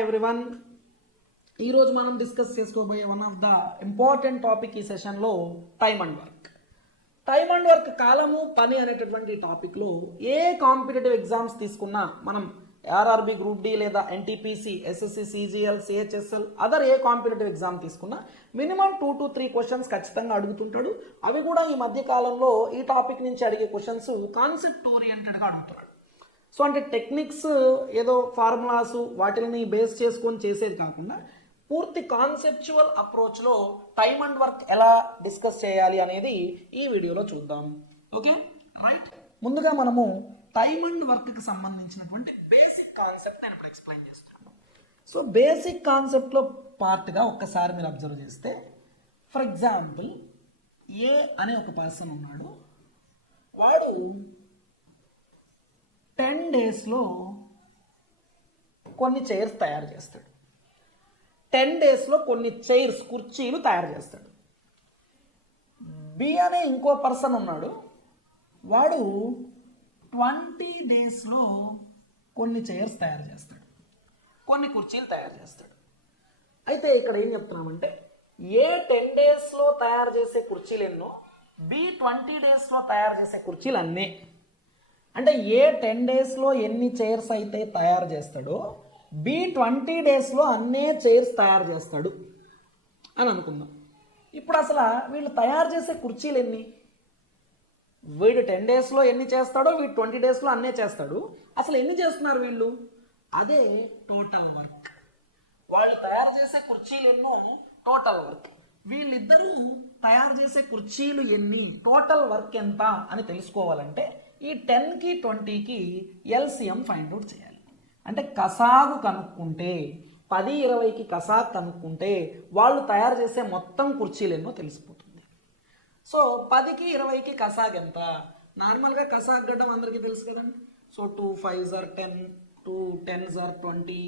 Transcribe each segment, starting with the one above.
Hi everyone. ఈరోజు మనం discuss చేసుకోబోయే one of the important topic ఈ సెషన్లో time and work. Time and work, కాలము పని అనేటటువంటి టాపిక్లో ఏ కాంపిటేటివ్ ఎగ్జామ్స్ తీసుకున్నా, మనం ఆర్ఆర్బి, గ్రూప్ డి లేదా NTPC, SSC, CGL, CHSL, other ఏ కాంపిటేటివ్ ఎగ్జామ్ తీసుకున్నా మినిమం 2 to 3 క్వశ్చన్స్ ఖచ్చితంగా అడుగుతుంటాడు. అవి కూడా ఈ మధ్య కాలంలో ఈ టాపిక్ నుంచి అడిగే క్వశ్చన్స్ కాన్సెప్ట్ ఓరియంటెడ్గా అడుగుతున్నాడు. సో అంటే టెక్నిక్స్, ఏదో ఫార్ములాస్ వాటిని బేస్ చేసుకొని చేసేది కాకుండా పూర్తి కాన్సెప్చువల్ అప్రోచ్లో టైమ్ అండ్ వర్క్ ఎలా డిస్కస్ చేయాలి అనేది ఈ వీడియోలో చూద్దాం. Okay right. ముందుగా మనము టైమ్ అండ్ వర్క్కి సంబంధించినటువంటి బేసిక్ కాన్సెప్ట్ నేను ఇప్పుడు ఎక్స్ప్లెయిన్ చేస్తున్నాను. సో బేసిక్ కాన్సెప్ట్లో పార్ట్గా ఒక్కసారి మీరు అబ్జర్వ్ చేస్తే, ఫర్ ఎగ్జాంపుల్ ఏ అనే ఒక పర్సన్ ఉన్నాడు. వాడు 10 డేస్లో కొన్ని చైర్స్ తయారు చేస్తాడు. 10 డేస్లో కొన్ని చైర్స్, కుర్చీలు తయారు చేస్తాడు. బి అనే ఇంకో పర్సన్ ఉన్నాడు. వాడు 20 డేస్లో కొన్ని చైర్స్ తయారు చేస్తాడు, కొన్ని కుర్చీలు తయారు చేస్తాడు. అయితే ఇక్కడ ఏం చెప్తున్నామంటే, ఏ 10 డేస్లో తయారు చేసే కుర్చీలు ఎన్నో, బి 20 డేస్లో తయారు చేసే కుర్చీలు అన్నీ. అంటే ఏ 10 డేస్లో ఎన్ని చైర్స్ అయితే తయారు చేస్తాడో, బి 20 డేస్లో అన్నే చైర్స్ తయారు చేస్తాడు అని అనుకుందాం. ఇప్పుడు అసలు వీళ్ళు తయారు చేసే కుర్చీలు ఎన్ని? వీడు 10 డేస్లో ఎన్ని చేస్తాడో, వీడు 20 డేస్లో అన్నే చేస్తాడు. అసలు ఎన్ని చేస్తున్నారు వీళ్ళు? అదే టోటల్ వర్క్. వాళ్ళు తయారు చేసే కుర్చీలు ఎన్నో టోటల్ వర్క్. వీళ్ళిద్దరూ తయారు చేసే కుర్చీలు ఎన్ని, టోటల్ వర్క్ ఎంత అని తెలుసుకోవాలంటే ఈ 10కి 20కి ఎల్సిఎం ఫైండ్ అవుట్ చేయాలి. అంటే కసాగు కనుక్కుంటే, 10, 20కి కసాగు కనుక్కుంటే వాళ్ళు తయారు చేసే మొత్తం కుర్చీలు ఎన్నో తెలిసిపోతుంది. సో 10కి 20కి కసాగు ఎంత? నార్మల్గా కసాగు గడ్డం అందరికీ తెలుసు కదండి. So 2 5s are 10, 2 10s are 20,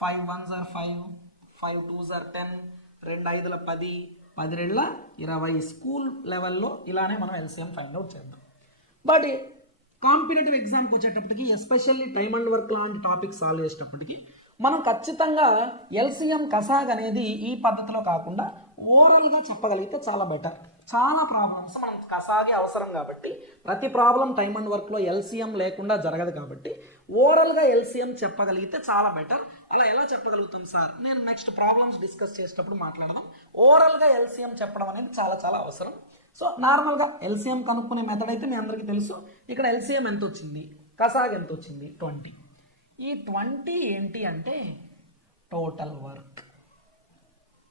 5 1s are 5, 5 2s are 10, 2 5ల 10, 10 2ల 20. School లెవెల్లో ఇలానే మనం ఎల్సిఎం ఫైండ్ అవుట్ చేద్దాం. బట్ కాంపిటేటివ్ ఎగ్జామ్కి వచ్చేటప్పటికి, ఎస్పెషల్లీ టైమ్ అండ్ వర్క్ లాంటి టాపిక్ సాల్వ్ చేసేటప్పటికి మనం ఖచ్చితంగా ఎల్సిఎం కసాగ్ అనేది ఈ పద్ధతిలో కాకుండా ఓవరాల్గా చెప్పగలిగితే చాలా బెటర్. చాలా ప్రాబ్లమ్స్ మనం కసాగే అవసరం కాబట్టి, ప్రతి ప్రాబ్లం టైమ్ అండ్ వర్క్లో ఎల్సిఎం లేకుండా జరగదు కాబట్టి ఓవరాల్గా ఎల్సిఎం చెప్పగలిగితే చాలా బెటర్. అలా ఎలా చెప్పగలుగుతాం సార్? నేను నెక్స్ట్ ప్రాబ్లమ్స్ డిస్కస్ చేసేటప్పుడు మాట్లాడదాం. ఓవరాల్గా ఎల్సిఎం చెప్పడం అనేది చాలా చాలా అవసరం. సో నార్మల్గా ఎల్సిఎం కనుక్కునే మెథడ్ అయితే మీ అందరికీ తెలుసు. ఇక్కడ ఎల్సిఎం ఎంత వచ్చింది, కసాగ్ ఎంత వచ్చింది? 20. ఈ 20 ఏంటి అంటే టోటల్ వర్క్.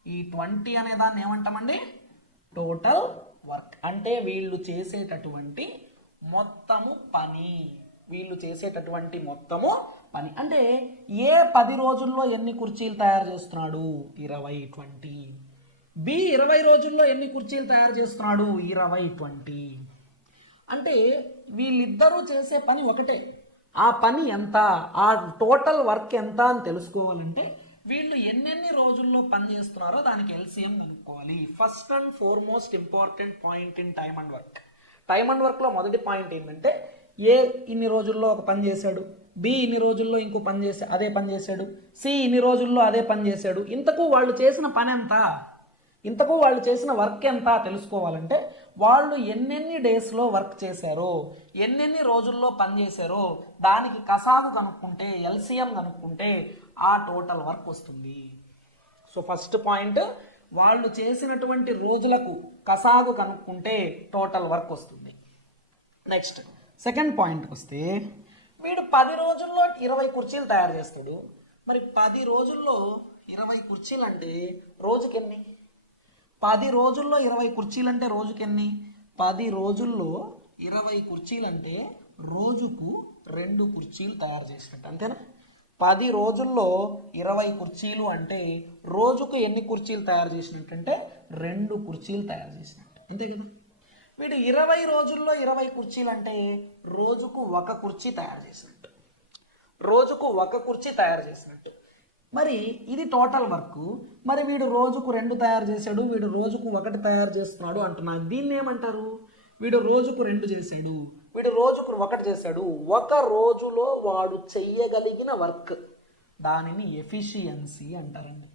ఈ 20 అనే దాన్ని ఏమంటామండి? Total work. అంటే వీళ్ళు చేసేటటువంటి మొత్తము పని. వీళ్ళు చేసేటటువంటి మొత్తము పని. అంటే ఏ 10 రోజుల్లో ఎన్ని కుర్చీలు తయారు చేస్తున్నాడు? 20 20. బి 20 రోజుల్లో ఎన్ని కుర్చీలు తయారు చేస్తున్నాడు? 20 20. అంటే వీళ్ళిద్దరూ చేసే పని ఒకటే. ఆ పని ఎంత, ఆ టోటల్ వర్క్ ఎంత అని తెలుసుకోవాలంటే వీళ్ళు ఎన్నెన్ని రోజుల్లో పని చేస్తున్నారో దానికి ఎల్సిఎం కనుక్కోవాలి. First and foremost important point in time and work. Time and వర్క్లో మొదటి పాయింట్ ఏంటంటే, ఏ ఇన్ని రోజుల్లో ఒక పని చేశాడు, బి ఇన్ని రోజుల్లో ఇంకో పని అదే పని చేశాడు, సి ఇన్ని రోజుల్లో అదే పని చేశాడు. ఇంతకు వాళ్ళు చేసిన పని ఎంత, ఇంతకు వాళ్ళు చేసిన వర్క్ ఎంత తెలుసుకోవాలంటే వాళ్ళు ఎన్నెన్ని డేస్లో వర్క్ చేశారో, ఎన్నెన్ని రోజుల్లో పని చేశారో దానికి కసాగు కనుక్కుంటే, ఎల్సిఎం కనుక్కుంటే ఆ టోటల్ వర్క్ వస్తుంది. సో ఫస్ట్ పాయింట్, వాళ్ళు చేసినటువంటి రోజులకు కసాగు కనుక్కుంటే టోటల్ వర్క్ వస్తుంది. నెక్స్ట్ సెకండ్ పాయింట్కి వస్తే, వీడు 10 రోజుల్లో 20 కుర్చీలు తయారు చేస్తాడు. మరి 10 రోజుల్లో 20 కుర్చీలు అంటే రోజుకెన్ని? 10 రోజుల్లో 20 కుర్చీలు అంటే రోజుకెన్ని? 10 రోజుల్లో 20 కుర్చీలు అంటే రోజుకు 2 కుర్చీలు తయారు చేసినట్టు, అంతేనా? 10 రోజుల్లో 20 కుర్చీలు అంటే రోజుకు ఎన్ని కుర్చీలు తయారు చేసినట్టు? అంటే 2 కుర్చీలు తయారు చేసినట్టు, అంతే కదా. వీడు 20 రోజుల్లో 20 కుర్చీలు అంటే రోజుకు 1 కుర్చీ తయారు చేసినట్టు, రోజుకు 1 కుర్చీ తయారు చేసినట్టు. మరి ఇది టోటల్ వర్క్. మరి వీడు రోజుకు 2 తయారు చేశాడు, వీడు రోజుకు 1 తయారు చేస్తున్నాడు అంటున్నాను. దీన్ని ఏమంటారు? వీడు రోజుకు 2 చేశాడు, వీడు రోజుకు 1 చేశాడు. ఒక రోజులో వాడు చెయ్యగలిగిన వర్క్, దానిని ఎఫిషియన్సీ అంటారండి.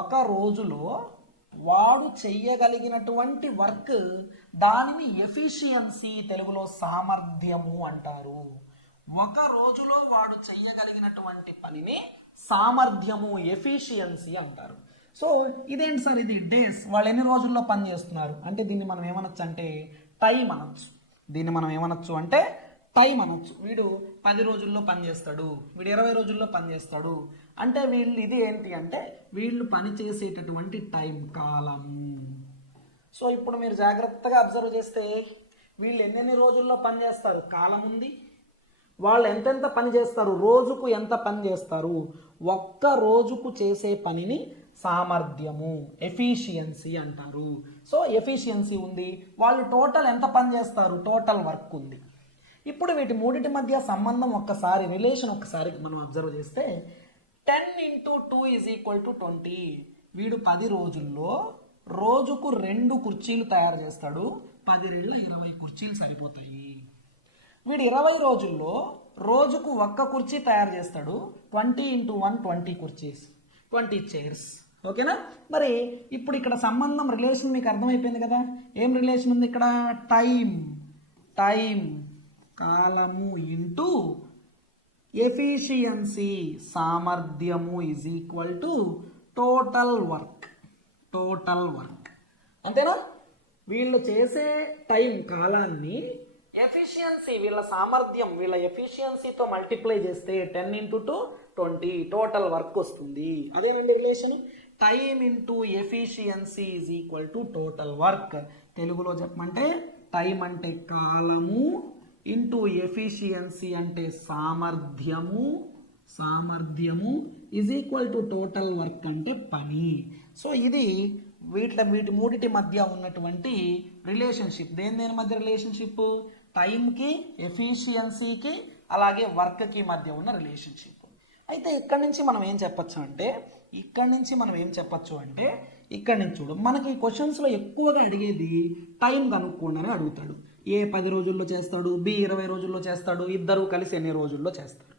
ఒక రోజులో వాడు చెయ్యగలిగినటువంటి వర్క్ దానిని ఎఫిషియన్సీ, తెలుగులో సామర్థ్యము అంటారు. ఒక రోజులో వాడు చెయ్యగలిగినటువంటి పనిని సామర్థ్యము, ఎఫిషియన్సీ అంటారు. సో ఇదేంటి సార్, ఇది డేస్, వాళ్ళు ఎన్ని రోజుల్లో పని చేస్తున్నారు అంటే దీన్ని మనం ఏమనొచ్చు అంటే టైం అనొచ్చు. దీన్ని మనం ఏమనొచ్చు అంటే టైం అనొచ్చు. వీడు 10 రోజుల్లో పని చేస్తాడు, వీడు 20 రోజుల్లో పని చేస్తాడు అంటే వీళ్ళు ఇది ఏంటి అంటే వీళ్ళు పని చేసేటటువంటి టైం, కాలము. సో ఇప్పుడు మీరు జాగ్రత్తగా అబ్జర్వ్ చేస్తే వీళ్ళు ఎన్నెన్ని రోజుల్లో పని చేస్తారు, కాలం ఉంది. వాళ్ళు ఎంతెంత పని చేస్తారు, రోజుకు ఎంత పని చేస్తారు, ఒక్క రోజుకు చేసే పనిని సామర్థ్యము, ఎఫిషియన్సీ అంటారు. సో ఎఫిషియన్సీ ఉంది. వాళ్ళు టోటల్ ఎంత పని చేస్తారు, టోటల్ వర్క్ ఉంది. ఇప్పుడు వీటి మూడిటి మధ్య సంబంధం ఒక్కసారి, రిలేషన్ ఒక్కసారి మనం అబ్జర్వ్ చేస్తే 10 × 2 = 20. వీడు 10 రోజుల్లో రోజుకు 2 కుర్చీలు తయారు చేస్తాడు. 10 × 20 కుర్చీలు సరిపోతాయి. వీడు 20 రోజుల్లో రోజుకు ఒక్క కుర్చీ తయారు చేస్తాడు. 20 × 1 20 కుర్చీస్, 20 చైర్స్. ఓకేనా? మరి ఇప్పుడు ఇక్కడ సంబంధం, రిలేషన్ మీకు అర్థమైపోయింది కదా. ఏం రిలేషన్ ఉంది ఇక్కడ? టైం కాలము ఇంటూ ఎఫిషియన్సీ, సామర్థ్యము = టోటల్ వర్క్. అంతేనా? వీళ్ళు చేసే టైం, కాలాన్ని ఎఫిషియన్సీ, వీళ్ళ సామర్థ్యం, వీళ్ళ ఎఫిషియన్సీతో మల్టిప్లై చేస్తే 10 × 2 20 టోటల్ వర్క్ వస్తుంది. అదేనండి relation. Time into efficiency = total work. తెలుగులో చెప్పమంటే టైం అంటే కాలము ఇంటూ ఎఫిషియన్సీ అంటే సామర్థ్యము = టోటల్ వర్క్ అంటే పని. సో ఇది వీటి మూడిటి మధ్య ఉన్నటువంటి రిలేషన్షిప్. దేని మధ్య రిలేషన్షిప్? టైంకి, ఎఫిషియన్సీకి, అలాగే వర్క్కి మధ్య ఉన్న రిలేషన్షిప్. అయితే ఇక్కడి నుంచి మనం ఏం చెప్పచ్చు అంటే ఇక్కడి నుంచి చూడు, మనకి క్వశ్చన్స్లో ఎక్కువగా అడిగేది టైం కనుక్కోండి అని అడుగుతాడు. ఏ 10 రోజుల్లో చేస్తాడు, బి 20 రోజుల్లో చేస్తాడు, ఇద్దరు కలిసి ఎన్ని రోజుల్లో చేస్తారు.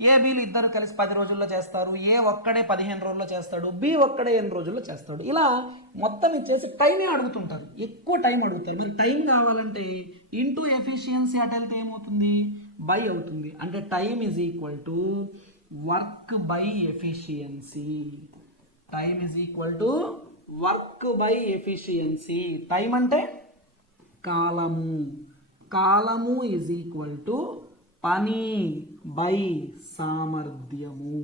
ఏ బీలు ఇద్దరు కలిసి 10 రోజుల్లో చేస్తారు, ఏ ఒక్కడే 15 రోజుల్లో చేస్తాడు, బి ఒక్కడే 8 రోజుల్లో చేస్తాడు. ఇలా మొత్తం ఇచ్చేసి టైమే అడుగుతుంటారు, ఎక్కువ టైం అడుగుతారు. మరి టైం కావాలంటే ఇంటూ ఎఫిషియన్సీ అటు వెళ్తే ఏమవుతుంది, బై అవుతుంది. అంటే time = work by efficiency. Time అంటే కాలము పని బై సామర్థ్యము.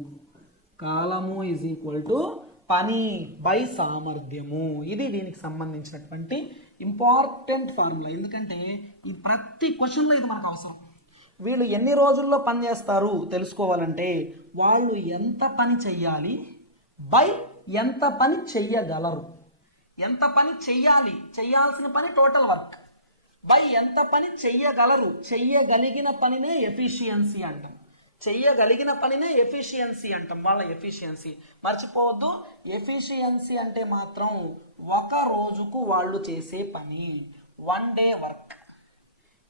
ఇది దీనికి సంబంధించినటువంటి ఇంపార్టెంట్ ఫార్ములా. ఎందుకంటే ఇది ప్రతి క్వశ్చన్లో ఇది మనకు అవసరం. వీళ్ళు ఎన్ని రోజుల్లో పని చేస్తారు తెలుసుకోవాలంటే వాళ్ళు ఎంత పని చెయ్యాలి బై ఎంత పని చెయ్యగలరు. ఎంత పని చెయ్యాలి, చెయ్యాల్సిన పని టోటల్ వర్క్, బై ఎంత పని చెయ్యగలరు, చెయ్యగలిగిన పనినే ఎఫిషియన్సీ అంటాం. వాళ్ళ ఎఫిషియన్సీ. మర్చిపోవద్దు, ఎఫిషియన్సీ అంటే మాత్రం ఒక రోజుకు వాళ్ళు చేసే పని, 1 డే వర్క్.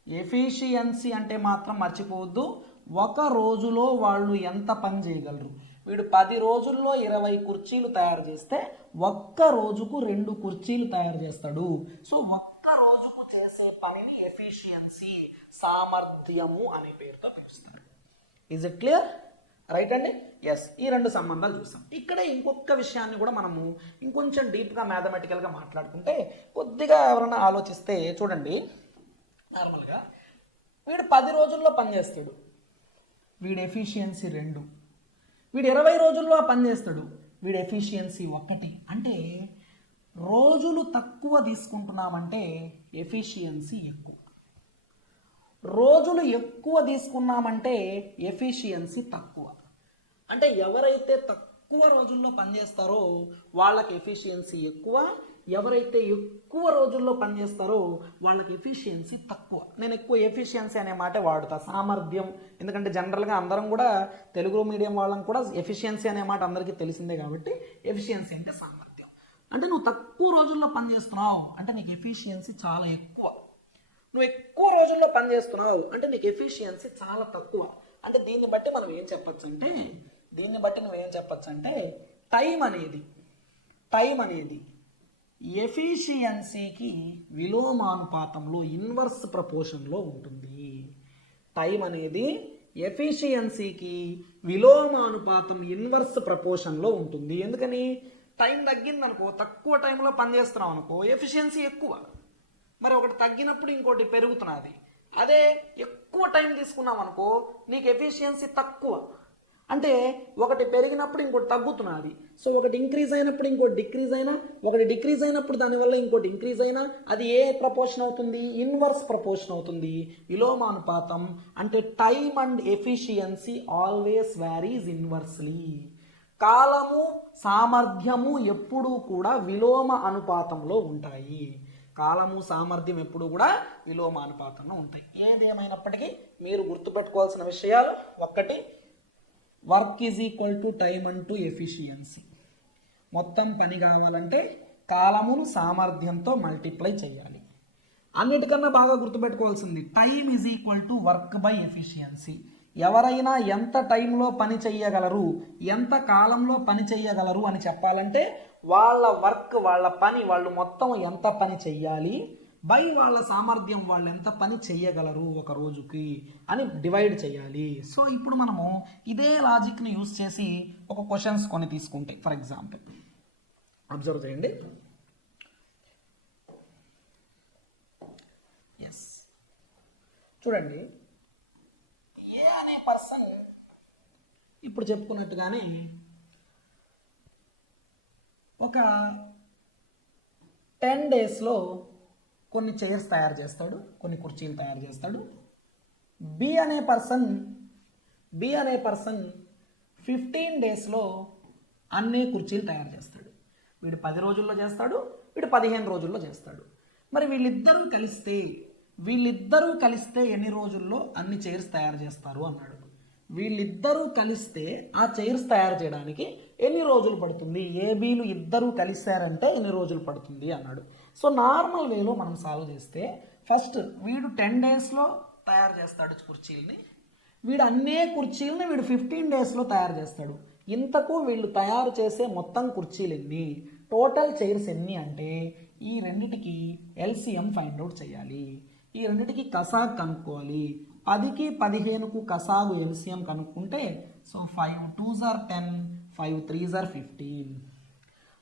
ఎఫిషియన్సీ అంటే మాత్రం మర్చిపోవద్దు, ఒక రోజులో వాళ్ళు ఎంత పని చేయగలరు. వీడు 10 రోజుల్లో 20 కుర్చీలు తయారు చేస్తే ఒక్క రోజుకు 2 కుర్చీలు తయారు చేస్తాడు. సో ఒక్క రోజుకు చేసే పనిని ఎఫిషియన్సీ, సామర్థ్యము అనే పేరుతో పిలుస్తారు. Is it clear? రైట్ అండి. ఎస్, ఈ 2 సంబంధాలు చూసాం. ఇక్కడే ఇంకొక విషయాన్ని కూడా మనము ఇంకొంచెం డీప్గా మ్యాథమెటికల్గా మాట్లాడుకుంటే కొద్దిగా ఎవరైనా ఆలోచిస్తే చూడండి, నార్మల్గా వీడు 10 రోజుల్లో పనిచేస్తాడు, వీడి ఎఫిషియన్సీ 2. వీడు 20 రోజుల్లో పని చేస్తాడు, వీడి ఎఫిషియన్సీ 1. అంటే రోజులు తక్కువ తీసుకుంటున్నామంటే ఎఫిషియన్సీ ఎక్కువ, రోజులు ఎక్కువ తీసుకున్నామంటే ఎఫిషియన్సీ తక్కువ. అంటే ఎవరైతే తక్కువ రోజుల్లో పనిచేస్తారో వాళ్ళకి ఎఫిషియన్సీ ఎక్కువ, ఎవరైతే ఎక్కువ రోజుల్లో పనిచేస్తారో వాళ్ళకి ఎఫిషియన్సీ తక్కువ. నేను ఎక్కువ ఎఫిషియన్సీ అనే మాట వాడుతా, సామర్థ్యం. ఎందుకంటే జనరల్గా అందరం కూడా తెలుగు మీడియం వాళ్ళం కూడా ఎఫిషియన్సీ అనే మాట అందరికీ తెలిసిందే కాబట్టి ఎఫిషియన్సీ అంటే సామర్థ్యం. అంటే నువ్వు తక్కువ రోజుల్లో పనిచేస్తున్నావు అంటే నీకు ఎఫిషియన్సీ చాలా ఎక్కువ. నువ్వు ఎక్కువ రోజుల్లో పనిచేస్తున్నావు అంటే నీకు ఎఫిషియన్సీ చాలా తక్కువ. అంటే దీన్ని బట్టి మనం ఏం చెప్పొచ్చు అంటే నువ్వేం చెప్పొచ్చు అంటే టైం అనేది ఎఫిషియన్సీకి విలోమానుపాతంలో ఇన్వర్స్ ప్రపోర్షన్లో ఉంటుంది. టైం అనేది ఎఫిషియన్సీకి విలోమానుపాతం ఇన్వర్స్ ప్రపోర్షన్లో ఉంటుంది. ఎందుకని టైం తగ్గిందనుకో, తక్కువ టైంలో పనిచేస్తున్నాం అనుకో ఎఫిషియన్సీ ఎక్కువ, మరి ఒకటి తగ్గినప్పుడు ఇంకోటి పెరుగుతున్నది. అదే ఎక్కువ టైం తీసుకున్నాం అనుకో నీకు ఎఫిషియన్సీ తక్కువ, అంటే ఒకటి పెరిగినప్పుడు ఇంకోటి తగ్గుతున్నది. సో ఒకటి ఇంక్రీజ్ అయినప్పుడు ఇంకోటి డిక్రీజ్ అయినా, ఒకటి డిక్రీజ్ అయినప్పుడు దానివల్ల ఇంకోటి ఇంక్రీజ్ అయినా అది ఏ ప్రపోర్షన్ అవుతుంది? ఇన్వర్స్ ప్రపోర్షన్ అవుతుంది. విలోమానుపాతం అంటే time and efficiency always varies inversely. కాలము సామర్థ్యము ఎప్పుడూ కూడా విలోమ అనుపాతంలో ఉంటాయి. కాలము సామర్థ్యం ఎప్పుడు కూడా విలోమ అనుపాతంలో ఉంటాయి. ఏదేమైనప్పటికీ మీరు గుర్తుపెట్టుకోవాల్సిన విషయాలు: ఒకటి, work is equal to time and to efficiency. మొత్తం పని కావాలంటే కాలమును సామర్థ్యంతో మల్టిప్లై చేయాలి. అన్నిటికన్నా బాగా గుర్తుపెట్టుకోవాల్సింది time is equal to work by efficiency. ఎవరైనా ఎంత టైంలో పని చెయ్యగలరు, ఎంత కాలంలో పని చెయ్యగలరు అని చెప్పాలంటే వాళ్ళ వర్క్, వాళ్ళ పని, వాళ్ళు మొత్తం ఎంత పని చెయ్యాలి బై వాళ్ళ సామర్థ్యం, వాళ్ళు ఎంత పని చెయ్యగలరు ఒక రోజుకి అని డివైడ్ చేయాలి. సో ఇప్పుడు మనము ఇదే లాజిక్ని యూజ్ చేసి ఒక క్వశ్చన్స్ కొన్ని తీసుకుంటే, ఫర్ ఎగ్జాంపుల్ అబ్జర్వ్ చేయండి. ఎస్, చూడండి, ఏ అనే పర్సన్ ఇప్పుడు చెప్పుకున్నట్టుగానే ఒక 10 డేస్లో కొన్ని చైర్స్ తయారు చేస్తాడు, కొన్ని కుర్చీలు తయారు చేస్తాడు. బి అనే పర్సన్ 15 డేస్లో అన్ని కుర్చీలు తయారు చేస్తాడు. వీడు 10 రోజుల్లో చేస్తాడు, వీడు 15 రోజుల్లో చేస్తాడు. మరి వీళ్ళిద్దరూ కలిస్తే ఎన్ని రోజుల్లో అన్ని చైర్స్ తయారు చేస్తారు అన్నాడు. వీళ్ళిద్దరూ కలిస్తే ఆ చైర్స్ తయారు చేయడానికి ఎన్ని రోజులు పడుతుంది? ఏబీలు ఇద్దరూ కలిశారంటే ఎన్ని రోజులు పడుతుంది అన్నాడు. సో నార్మల్ వేలో మనం సాల్వ్ చేస్తే ఫస్ట్ వీడు 10 డేస్లో తయారు చేస్తాడు కుర్చీలని, వీడు అన్నే కుర్చీలని వీడు 15 డేస్లో తయారు చేస్తాడు. ఇంతకు వీళ్ళు తయారు చేసే మొత్తం కుర్చీలు ఎన్ని, టోటల్ చైర్స్ ఎన్ని అంటే ఈ రెండిటికి ఎల్సిఎం ఫైండ్ అవుట్ చేయాలి. ఈ రెండిటికి కసాగ్ కనుక్కోవాలి. 10కి 15కు కసాగు ఎల్సిఎం కనుక్కుంటే so 5 2s are 10, 5 3s are 15,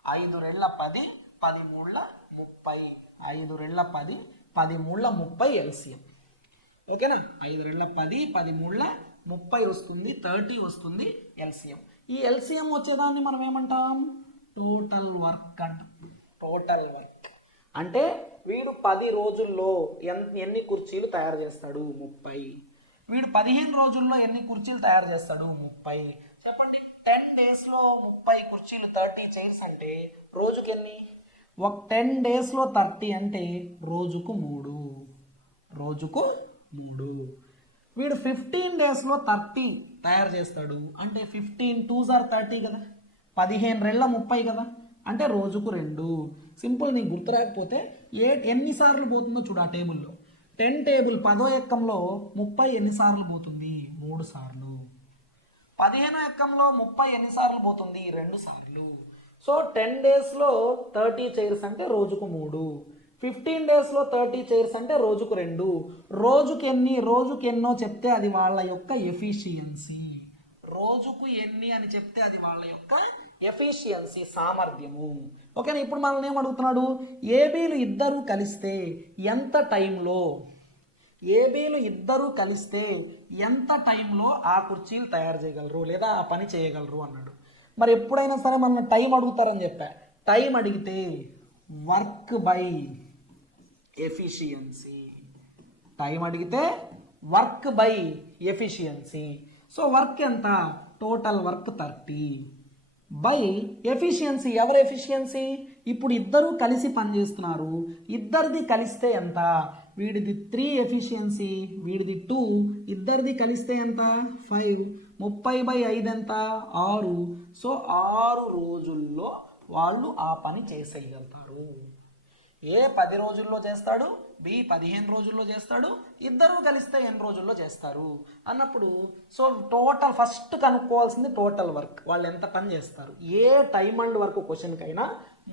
5 రెళ్ళ 10, 10 మూళ్ళ 30, 5 రెళ్ళ 10, 10 మూళ్ళ 30 LCM. ఓకేనా? 5 రెళ్ళ 10, 10 మూళ్ళ 30 వస్తుంది, 30 వస్తుంది ఎల్సిఎం. ఈ ఎల్సిఎం వచ్చేదాన్ని మనం ఏమంటాం? టోటల్ వర్క్ అంటాం. టోటల్ వర్క్ అంటే వీడు 10 రోజుల్లో ఎన్ని కుర్చీలు తయారు చేస్తాడు? 30. వీడు 15 రోజుల్లో ఎన్ని కుర్చీలు తయారు చేస్తాడు? 30. చెప్పండి, 10 డేస్లో 30 కుర్చీలు, 30 చైర్స్ అంటే రోజుకి ఎన్ని? 10 డేస్లో 30 అంటే రోజుకు 3. వీడు 15 డేస్లో 30 తయారు చేస్తాడు అంటే 15 2s are 30 కదా, 15 రెళ్ళ 30 కదా, అంటే రోజుకు 2. సింపుల్. నీకు గుర్తు రాకపోతే ఎన్నిసార్లు పోతుందో చూడు ఆ టేబుల్లో. 10 టేబుల్ 10వ ఎక్కంలో 30 ఎన్నిసార్లు పోతుంది? 3 సార్లు. 15వ ఎక్కంలో 30 ఎన్నిసార్లు పోతుంది? 2 సార్లు. సో 10 డేస్లో 30 చైర్స్ అంటే రోజుకు 3, 15 డేస్లో 30 చైర్స్ అంటే రోజుకు 2. రోజుకు ఎన్నో చెప్తే అది వాళ్ళ యొక్క ఎఫిషియన్సీ. రోజుకు ఎన్ని అని చెప్తే అది వాళ్ళ యొక్క ఎఫిషియన్సీ, సామర్థ్యము. ఓకేనా? ఇప్పుడు మనల్ని ఏమడుగుతున్నాడు? ఏబీలు ఇద్దరూ కలిస్తే ఎంత టైంలో ఆ కుర్చీలు తయారు చేయగలరు లేదా ఆ పని చేయగలరు అన్నాడు. మరి ఎప్పుడైనా సరే మన టైం అడుగుతారని చెప్పా. టైం అడిగితే work by efficiency. So work ఎంత? Total work 30 by efficiency. ఎవరి ఎఫిషియన్సీ? ఇప్పుడు ఇద్దరూ కలిసి పనిచేస్తున్నారు, ఇద్దరిది కలిస్తే ఎంత? వీడిది 3 ఎఫిషియన్సీ, వీడిది 2, ఇద్దరిది కలిస్తే ఎంత? 5. 30/5 ఎంత? 6. సో 6 రోజుల్లో వాళ్ళు ఆ పని చేసేయగలుగుతారు. ఏ 10 రోజుల్లో చేస్తాడు, బి 15 రోజుల్లో చేస్తాడు, ఇద్దరూ కలిస్తే ఎన్ని రోజుల్లో చేస్తారు అన్నప్పుడు సో టోటల్ ఫస్ట్ కనుక్కోవాల్సింది టోటల్ వర్క్, వాళ్ళు ఎంత పని చేస్తారు. ఏ టైమ్ అండ్ వర్క్ క్వశ్చన్కైనా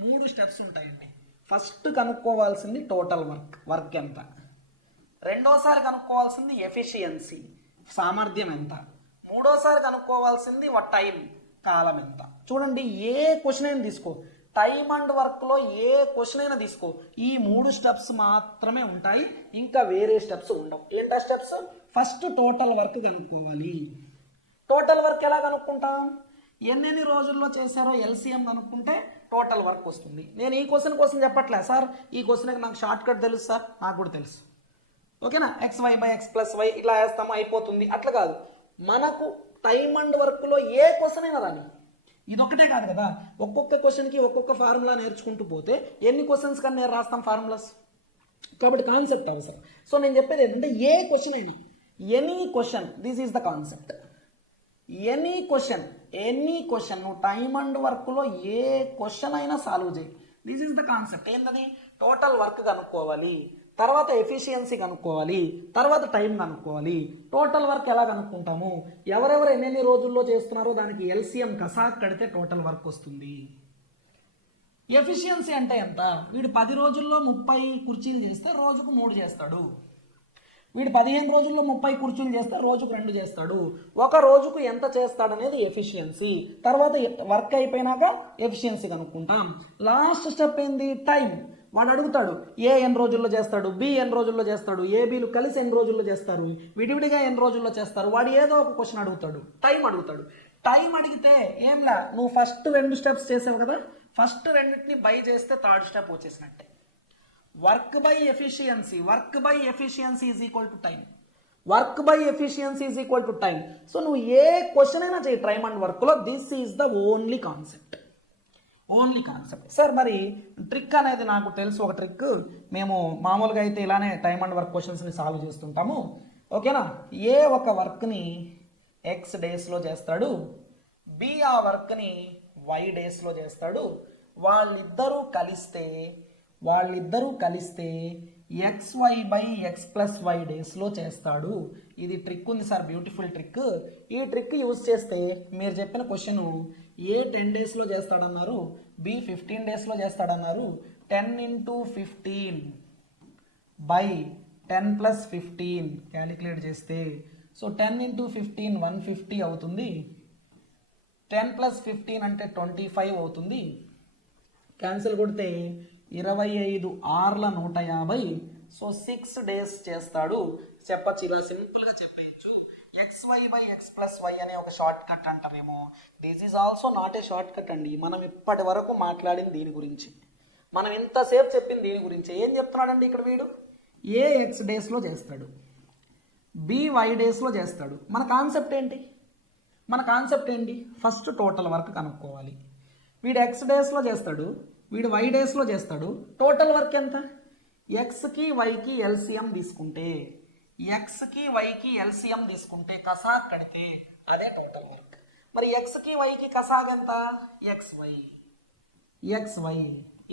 3 స్టెప్స్ ఉంటాయండి. ఫస్ట్ కనుక్కోవాల్సింది టోటల్ వర్క్ ఎంత, రెండోసారి కనుక్కోవాల్సింది ఎఫిషియన్సీ సామర్థ్యం ఎంత, మూడోసారి కనుక్కోవాల్సింది టైం కాలం ఎంత. చూడండి ఏ క్వశ్చన్ అయినా తీసుకో, టైమ్ అండ్ వర్క్లో ఏ క్వశ్చన్ అయినా తీసుకో, ఈ 3 స్టెప్స్ మాత్రమే ఉంటాయి, ఇంకా వేరే స్టెప్స్ ఉండవు. ఏంటా స్టెప్స్? ఫస్ట్ టోటల్ వర్క్ కనుక్కోవాలి. టోటల్ వర్క్ ఎలా కనుక్కుంటాం? ఎన్నెన్ని రోజుల్లో చేశారో ఎల్సిఎం కనుక్కుంటే టోటల్ వర్క్ వస్తుంది. నేను ఈ క్వశ్చన్ కోసం చెప్పట్లే సార్, ఈ క్వశ్చన్కి నాకు షార్ట్ కట్ తెలుసు సార్, నాకు కూడా తెలుసు, ఓకేనా, XY/X+Y ఇట్లా వేస్తాము అయిపోతుంది, అట్లా కాదు. మనకు టైమ్ అండ్ వర్క్లో ఏ క్వశ్చన్ అయినా రాని, ఇదొక్కటే కాదు కదా, ఒక్కొక్క క్వశ్చన్కి ఒక్కొక్క ఫార్ములా నేర్చుకుంటూ పోతే ఎన్ని క్వశ్చన్స్ కానీ నేను రాస్తాం ఫార్ములాస్. కాబట్టి కాన్సెప్ట్ అవసరం. సో నేను చెప్పేది ఏంటంటే ఏ క్వశ్చన్ అయినా, any question, this is the concept. Any question నువ్వు టైమ్ అండ్ వర్క్లో ఏ క్వశ్చన్ అయినా సాల్వ్ చేయి, దిస్ ఈజ్ ద కాన్సెప్ట్. ఏంటది? టోటల్ వర్క్ కనుక్కోవాలి, తర్వాత ఎఫిషియన్సీ కనుక్కోవాలి, తర్వాత టైం కనుక్కోవాలి. టోటల్ వర్క్ ఎలా కనుక్కుంటాము? ఎవరెవరు ఎన్నెన్ని రోజుల్లో చేస్తున్నారో దానికి ఎల్సిఎం కసాక్ కడితే టోటల్ వర్క్ వస్తుంది. ఎఫిషియన్సీ అంటే ఎంత? వీడు 10 రోజుల్లో 30 కుర్చీలు చేస్తే రోజుకు 3 చేస్తాడు, వీడు 15 రోజుల్లో 30 కుర్చీలు చేస్తే రోజుకు 2 చేస్తాడు. ఒక రోజుకు ఎంత చేస్తాడనేది ఎఫిషియన్సీ. తర్వాత వర్క్ అయిపోయినాక ఎఫిషియన్సీ కనుక్కుంటాం. లాస్ట్ స్టెప్ ఏంది? టైం. వాడు అడుగుతాడు ఏ ఎన్ని రోజుల్లో చేస్తాడు, బి ఎన్ని రోజుల్లో చేస్తాడు, ఏబీలు కలిసి ఎన్ని రోజుల్లో చేస్తారు, విడివిడిగా ఎన్ని రోజుల్లో చేస్తారు. వాడు ఏదో ఒక క్వశ్చన్ అడుగుతాడు, టైం అడుగుతాడు. టైం అడిగితే ఏంలా, నువ్వు ఫస్ట్ 2 స్టెప్స్ చేసావు కదా, ఫస్ట్ రెండింటిని బై చేస్తే థర్డ్ స్టెప్ వచ్చేసినట్టే. Work by efficiency is equal to time, work by efficiency is equal to time. So నువ్వు ఏ క్వశ్చన్ అయినా చేయి టైమ్ అండ్ వర్క్లో, this is the only concept. Sir మరి ట్రిక్ అనేది నాకు తెలుసు, ఒక ట్రిక్ మేము మామూలుగా అయితే ఇలానే టైమ్ అండ్ వర్క్ క్వశ్చన్స్ని సాల్వ్ చేస్తుంటాము, ఓకేనా. ఏ ఒక వర్క్ని X డేస్లో చేస్తాడు, బి ఆ వర్క్ని Y డేస్లో చేస్తాడు, వాళ్ళిద్దరూ కలిస్తే XY/X+Y డేస్లో చేస్తాడు. ఇది ట్రిక్ ఉంది సార్, బ్యూటిఫుల్ ట్రిక్. ఈ ట్రిక్ యూజ్ చేస్తే మీరు చెప్పిన క్వశ్చన్ ఏ 10 డేస్లో చేస్తాడన్నారు, బి 15 డేస్లో చేస్తాడన్నారు. 10 × 15 / 10 + 15 క్యాలిక్యులేట్ చేస్తే సో 10 × 15 150 అవుతుంది, 10 + 15 అంటే 25 అవుతుంది. క్యాన్సిల్ కొడితే 25 6ల 150. సో 6 డేస్ చేస్తాడు. చెప్పచ్చు, ఇలా సింపుల్గా చెప్పేయచ్చు. XY/X+Y అనే ఒక షార్ట్ కట్ అంటారేమో, this is also not a short cut అండి. మనం ఇప్పటి వరకు మాట్లాడింది దీని గురించి, మనం ఇంతసేపు చెప్పింది దీని గురించి. ఏం చెప్తున్నాడండి ఇక్కడ వీడు? ఏ X డేస్లో చేస్తాడు, బి Y డేస్లో చేస్తాడు. మన కాన్సెప్ట్ ఏంటి? ఫస్ట్ టోటల్ వర్క్ కనుక్కోవాలి. వీడు X డేస్లో చేస్తాడు, వీడు Y డేస్లో చేస్తాడు. టోటల్ వర్క్ ఎంత? Xకి Yకి ఎల్సిఎం తీసుకుంటే కసాక్ కడితే అదే టోటల్ వర్క్. మరి Xకి Yకి కసాగ్ ఎంత? XY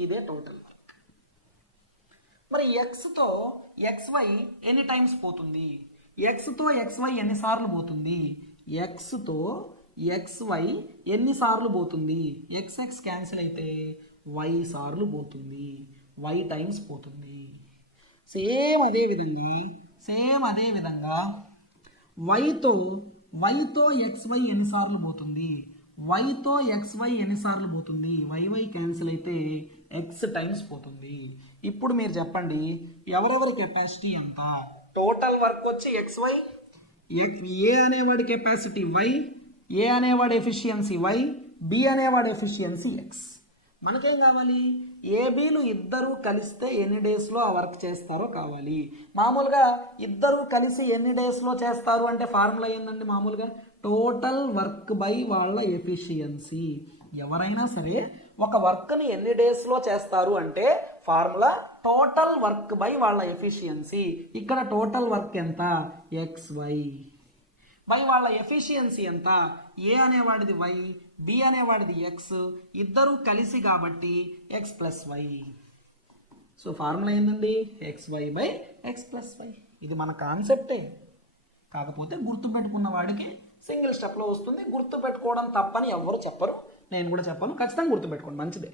ఇదే టోటల్ వర్క్. మరి Xతో XY ఎన్ని టైమ్స్ పోతుంది, Xతో XY ఎన్నిసార్లు పోతుంది, Xతో XY ఎన్నిసార్లు పోతుంది, XX క్యాన్సిల్ అయితే Y సార్లు పోతుంది, Y టైమ్స్ పోతుంది. సేమ్ అదే విధంగా Yతో XY ఎన్నిసార్లు పోతుంది, Yతో XY ఎన్నిసార్లు పోతుంది, YY క్యాన్సిల్ అయితే X టైమ్స్ పోతుంది. ఇప్పుడు మీరు చెప్పండి ఎవరెవరి కెపాసిటీ ఎంత? టోటల్ వర్క్ వచ్చి XY, ఏ అనేవాడి కెపాసిటీ Y, ఏ అనేవాడి ఎఫిషియన్సీ Y, B అనేవాడి ఎఫిషియన్సీ X. మనకేం కావాలి? ఏబీలు ఇద్దరూ కలిస్తే ఎన్ని డేస్లో ఆ వర్క్ చేస్తారో కావాలి. మామూలుగా ఇద్దరూ కలిసి ఎన్ని డేస్లో చేస్తారు అంటే ఫార్ములా ఏందండి? మామూలుగా టోటల్ వర్క్ బై వాళ్ళ ఎఫిషియన్సీ. ఎవరైనా సరే ఒక వర్క్ని ఎన్ని డేస్లో చేస్తారు అంటే ఫార్ములా టోటల్ వర్క్ బై వాళ్ళ ఎఫిషియన్సీ. ఇక్కడ టోటల్ వర్క్ ఎంత? XY బై వాళ్ళ ఎఫిషియన్సీ ఎంత? ఏ అనేవాడిది Y, B అనేవాడిది X, ఇద్దరు కలిసి కాబట్టి X+Y. సో ఫార్ములా ఏంటండి, xy/x+y. ఇది మన కాన్సెప్టే, కాకపోతే గుర్తుపెట్టుకున్న వాడికి సింగిల్ స్టెప్లో వస్తుంది. గుర్తుపెట్టుకోవడం తప్పని ఎవరు చెప్పరు, నేను కూడా చెప్పను. ఖచ్చితంగా గుర్తుపెట్టుకోండి, మంచిదే.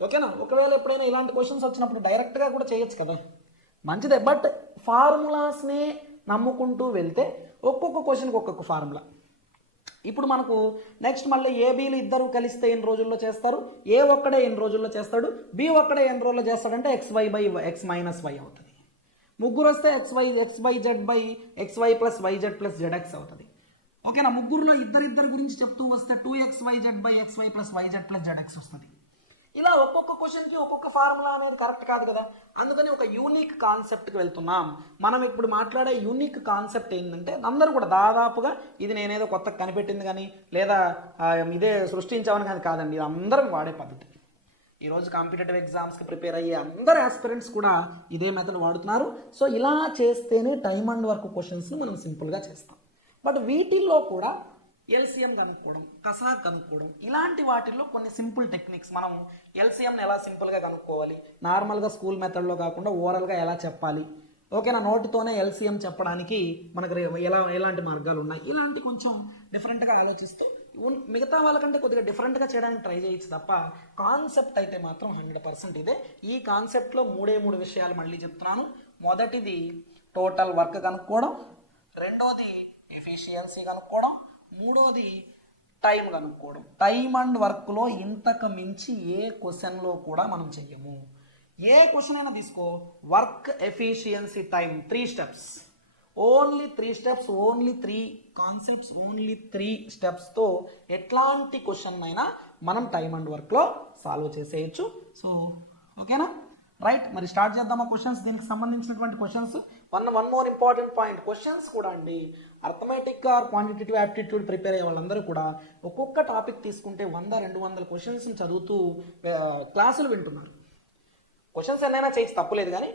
ఓకేనా? ఒకవేళ ఎప్పుడైనా ఇలాంటి క్వశ్చన్స్ వచ్చినప్పుడు డైరెక్ట్గా కూడా చేయొచ్చు కదా, మంచిదే. బట్ ఫార్ములాస్నే నమ్ముకుంటూ వెళ్తే ఒక్కొక్క క్వశ్చన్కి ఒక్కొక్క ఫార్ములా. ఇప్పుడు మనకు నెక్స్ట్ మళ్ళీ ఏబీలు ఇద్దరు కలిస్తే ఎన్ని రోజుల్లో చేస్తారు, ఏ ఒక్కడే ఎన్ని రోజుల్లో చేస్తాడు, బి ఒక్కడే ఎన్ని రోజుల్లో చేస్తాడంటే xy/x-y అవుతుంది. ముగ్గురు వస్తే xyz/xy+yz+zx అవుతుంది. ఓకేనా? ముగ్గురులో ఇద్దరిద్దరి గురించి చెప్తూ వస్తే 2xyz/xy+yz+zx వస్తుంది. ఇలా ఒక్కొక్క క్వశ్చన్కి ఒక్కొక్క ఫార్ములా అనేది కరెక్ట్ కాదు కదా, అందుకని ఒక యూనిక్ కాన్సెప్ట్కి వెళ్తున్నాం. మనం ఇప్పుడు మాట్లాడే యూనిక్ కాన్సెప్ట్ ఏంటంటే, అందరూ కూడా దాదాపుగా ఇది నేనేదో కొత్తగా కనిపెట్టింది కానీ లేదా ఇదే సృష్టించామని కానీ కాదండి, ఇది అందరం వాడే పద్ధతి. ఈరోజు కాంపిటేటివ్ ఎగ్జామ్స్కి ప్రిపేర్ అయ్యే అందరు ఆస్పిరెంట్స్ కూడా ఇదే మెథడ్ వాడుతున్నారు. సో ఇలా చేస్తేనే టైమ్ అండ్ వర్క్ క్వశ్చన్స్ని మనం సింపుల్గా చేస్తాం. బట్ వీటిల్లో కూడా ఎల్సిఎం కనుక్కోవడం, కసా కనుక్కోవడం, ఇలాంటి వాటిల్లో కొన్ని సింపుల్ టెక్నిక్స్. మనం ఎల్సిఎంని ఎలా సింపుల్గా కనుక్కోవాలి, నార్మల్గా స్కూల్ మెథడ్లో కాకుండా ఓవరాల్గా ఎలా చెప్పాలి, ఓకేనా, నోటితోనే ఎల్సిఎం చెప్పడానికి మనకు ఎలాంటి మార్గాలు ఉన్నాయి, ఇలాంటి కొంచెం డిఫరెంట్గా ఆలోచిస్తూ మిగతా వాళ్ళకంటే కొద్దిగా డిఫరెంట్గా చేయడానికి ట్రై చేయొచ్చు తప్ప కాన్సెప్ట్ అయితే మాత్రం 100% ఇదే. ఈ కాన్సెప్ట్లో మూడు విషయాలు మళ్ళీ చెప్తున్నాను. మొదటిది టోటల్ వర్క్ కనుక్కోవడం, రెండోది ఎఫిషియన్సీ కనుక్కోవడం, మూడోది టైం కనుక్కోవడం. టైం అండ్ వర్క్లో ఇంతకు మించి ఏ క్వశ్చన్లో కూడా మనం చెయ్యము. ఏ క్వశ్చన్ అయినా తీసుకో, work, efficiency, time, 3 steps, only 3 steps, only 3 concepts, only 3 స్టెప్స్తో ఎట్లాంటి క్వశ్చన్ అయినా మనం టైం అండ్ వర్క్లో సాల్వ్ చేసేయచ్చు. సో ఓకేనా, రైట్. మరి స్టార్ట్ చేద్దామా క్వశ్చన్స్, దీనికి సంబంధించినటువంటి questions. One more important point, questions కూడా అండి arithmetic or quantitative aptitude prepare అయ్యే వాళ్ళందరూ కూడా ఒక్కొక్క టాపిక్ తీసుకుంటే 100-200 క్వశ్చన్స్ చదువుతూ క్లాసులు వింటున్నారు. క్వశ్చన్స్ ఎన్నైనా చేయొచ్చు, తప్పులేదు. కానీ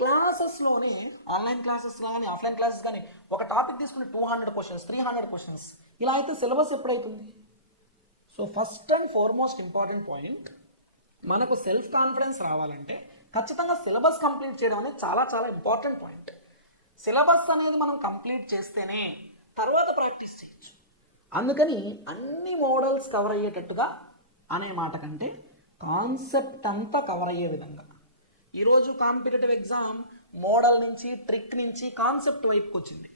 క్లాసెస్లోనే, ఆన్లైన్ క్లాసెస్లో కానీ ఆఫ్లైన్ క్లాసెస్ కానీ ఒక టాపిక్ తీసుకుని 200 క్వశ్చన్స్, 300 క్వశ్చన్స్, ఇలా అయితే సిలబస్ ఎప్పుడైతుంది? So first and foremost important point, మనకు సెల్ఫ్ కాన్ఫిడెన్స్ రావాలంటే ఖచ్చితంగా సిలబస్ కంప్లీట్ చేయడం అనేది చాలా చాలా ఇంపార్టెంట్ పాయింట్. సిలబస్ అనేది మనం కంప్లీట్ చేస్తేనే తర్వాత ప్రాక్టీస్ చేయొచ్చు. అందుకని అన్ని మోడల్స్ కవర్ అయ్యేటట్టుగా అనే మాట కంటే కాన్సెప్ట్ అంతా కవర్ అయ్యే విధంగా. ఈరోజు కాంపిటేటివ్ ఎగ్జామ్ మోడల్ నుంచి, ట్రిక్ నుంచి కాన్సెప్ట్ వైపుకి వచ్చింది.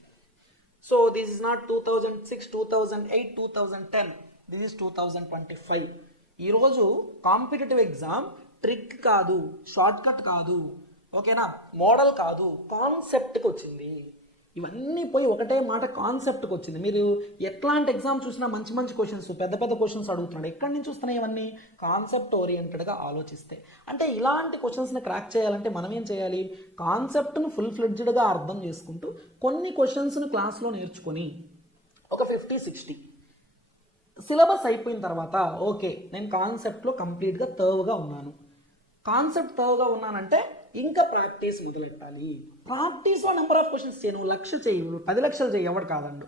So this is not 2006, 2008, 2010, this is 2025. ఈరోజు కాంపిటేటివ్ ఎగ్జామ్ ట్రిక్ కాదు, షార్ట్ కట్ కాదు, ఓకేనా, మోడల్ కాదు, కాన్సెప్ట్కి వచ్చింది. ఇవన్నీ పోయి ఒకటే మాట కాన్సెప్ట్కి వచ్చింది. మీరు ఎట్లాంటి ఎగ్జామ్ చూసినా మంచి మంచి క్వశ్చన్స్, పెద్ద పెద్ద క్వశ్చన్స్ అడుగుతున్నాడు. ఎక్కడి నుంచి వస్తున్నాయి ఇవన్నీ? కాన్సెప్ట్ ఓరియంటెడ్గా ఆలోచిస్తే. అంటే ఇలాంటి క్వశ్చన్స్ని క్రాక్ చేయాలంటే మనం ఏం చేయాలి? కాన్సెప్ట్ను ఫుల్ ఫ్లెడ్జ్డ్గా అర్థం చేసుకుంటూ కొన్ని క్వశ్చన్స్ని క్లాస్లో నేర్చుకొని ఒక 50-60 సిలబస్ అయిపోయిన తర్వాత ఓకే, నేను కాన్సెప్ట్లో కంప్లీట్గా తర్వ్గా ఉన్నాను. కాన్సెప్ట్ తర్వ్గా ఉన్నానంటే ఇంకా ప్రాక్టీస్ మొదలెట్టాలి. ప్రాక్టీస్లో నెంబర్ ఆఫ్ క్వశ్చన్స్ చేయి, నువ్వు 1,00,000 చేయి, 10 లక్షలు చేయి, ఎవడు కాదండు.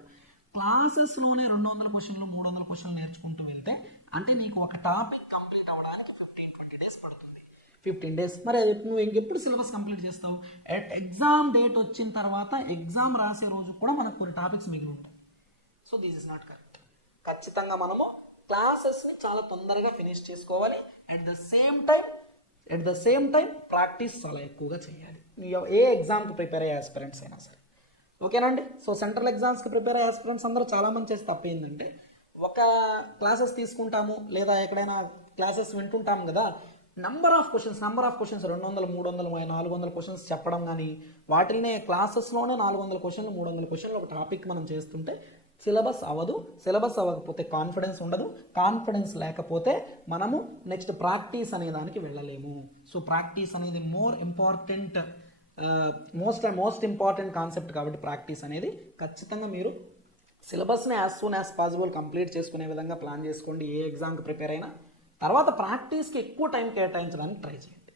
క్లాసెస్లోనే 200 క్వశ్చన్లు, 300 క్వశ్చన్లు నేర్చుకుంటూ వెళ్తే అంటే నీకు ఒక టాపిక్ కంప్లీట్ అవ్వడానికి 15-20 డేస్ పడుతుంది. 15 డేస్. మరి నువ్వు ఇంకెప్పుడు సిలబస్ కంప్లీట్ చేస్తావు? ఎగ్జామ్ డేట్ వచ్చిన తర్వాత ఎగ్జామ్ రాసే రోజు కూడా మనకు కొన్ని టాపిక్స్ మిగిలి ఉంటాయి. So this is not correct. ఖచ్చితంగా మనము క్లాసెస్ని చాలా తొందరగా ఫినిష్ చేసుకోవాలి. At the same time practice చాలా ఎక్కువగా చేయాలి. ఏ ఎగ్జామ్కి ప్రిపేర్ అయ్యే ఆస్పిరెంట్స్ అయినా సరే, ఓకేనండి. సో సెంట్రల్ ఎగ్జామ్స్కి ప్రిపేర్ అయ్యే ఆస్పిరెంట్స్ అందరూ చాలామంది చేసి తప్పేందంటే, ఒక క్లాసెస్ తీసుకుంటాము లేదా ఎక్కడైనా క్లాసెస్ వింటుంటాము కదా, నంబర్ ఆఫ్ క్వశ్చన్స్ 200, 300, 400 క్వశ్చన్స్ చెప్పడం కానీ, వాటినే క్లాసెస్లోనే 400 క్వశ్చన్లు, 300 క్వశ్చన్లు ఒక టాపిక్ మనం చేస్తుంటే సిలబస్ అవ్వదు. సిలబస్ అవ్వకపోతే కాన్ఫిడెన్స్ ఉండదు. కాన్ఫిడెన్స్ లేకపోతే మనము నెక్స్ట్ ప్రాక్టీస్ అనే దానికి వెళ్ళలేము. సో ప్రాక్టీస్ అనేది మోస్ట్ ఇంపార్టెంట్ కాన్సెప్ట్ కాబట్టి ప్రాక్టీస్ అనేది ఖచ్చితంగా మీరు సిలబస్ని as soon as possible complete చేసుకునే విధంగా ప్లాన్ చేసుకోండి. ఏ ఎగ్జామ్కి ప్రిపేర్ అయినా తర్వాత ప్రాక్టీస్కి ఎక్కువ టైం కేటాయించడానికి ట్రై చేయండి.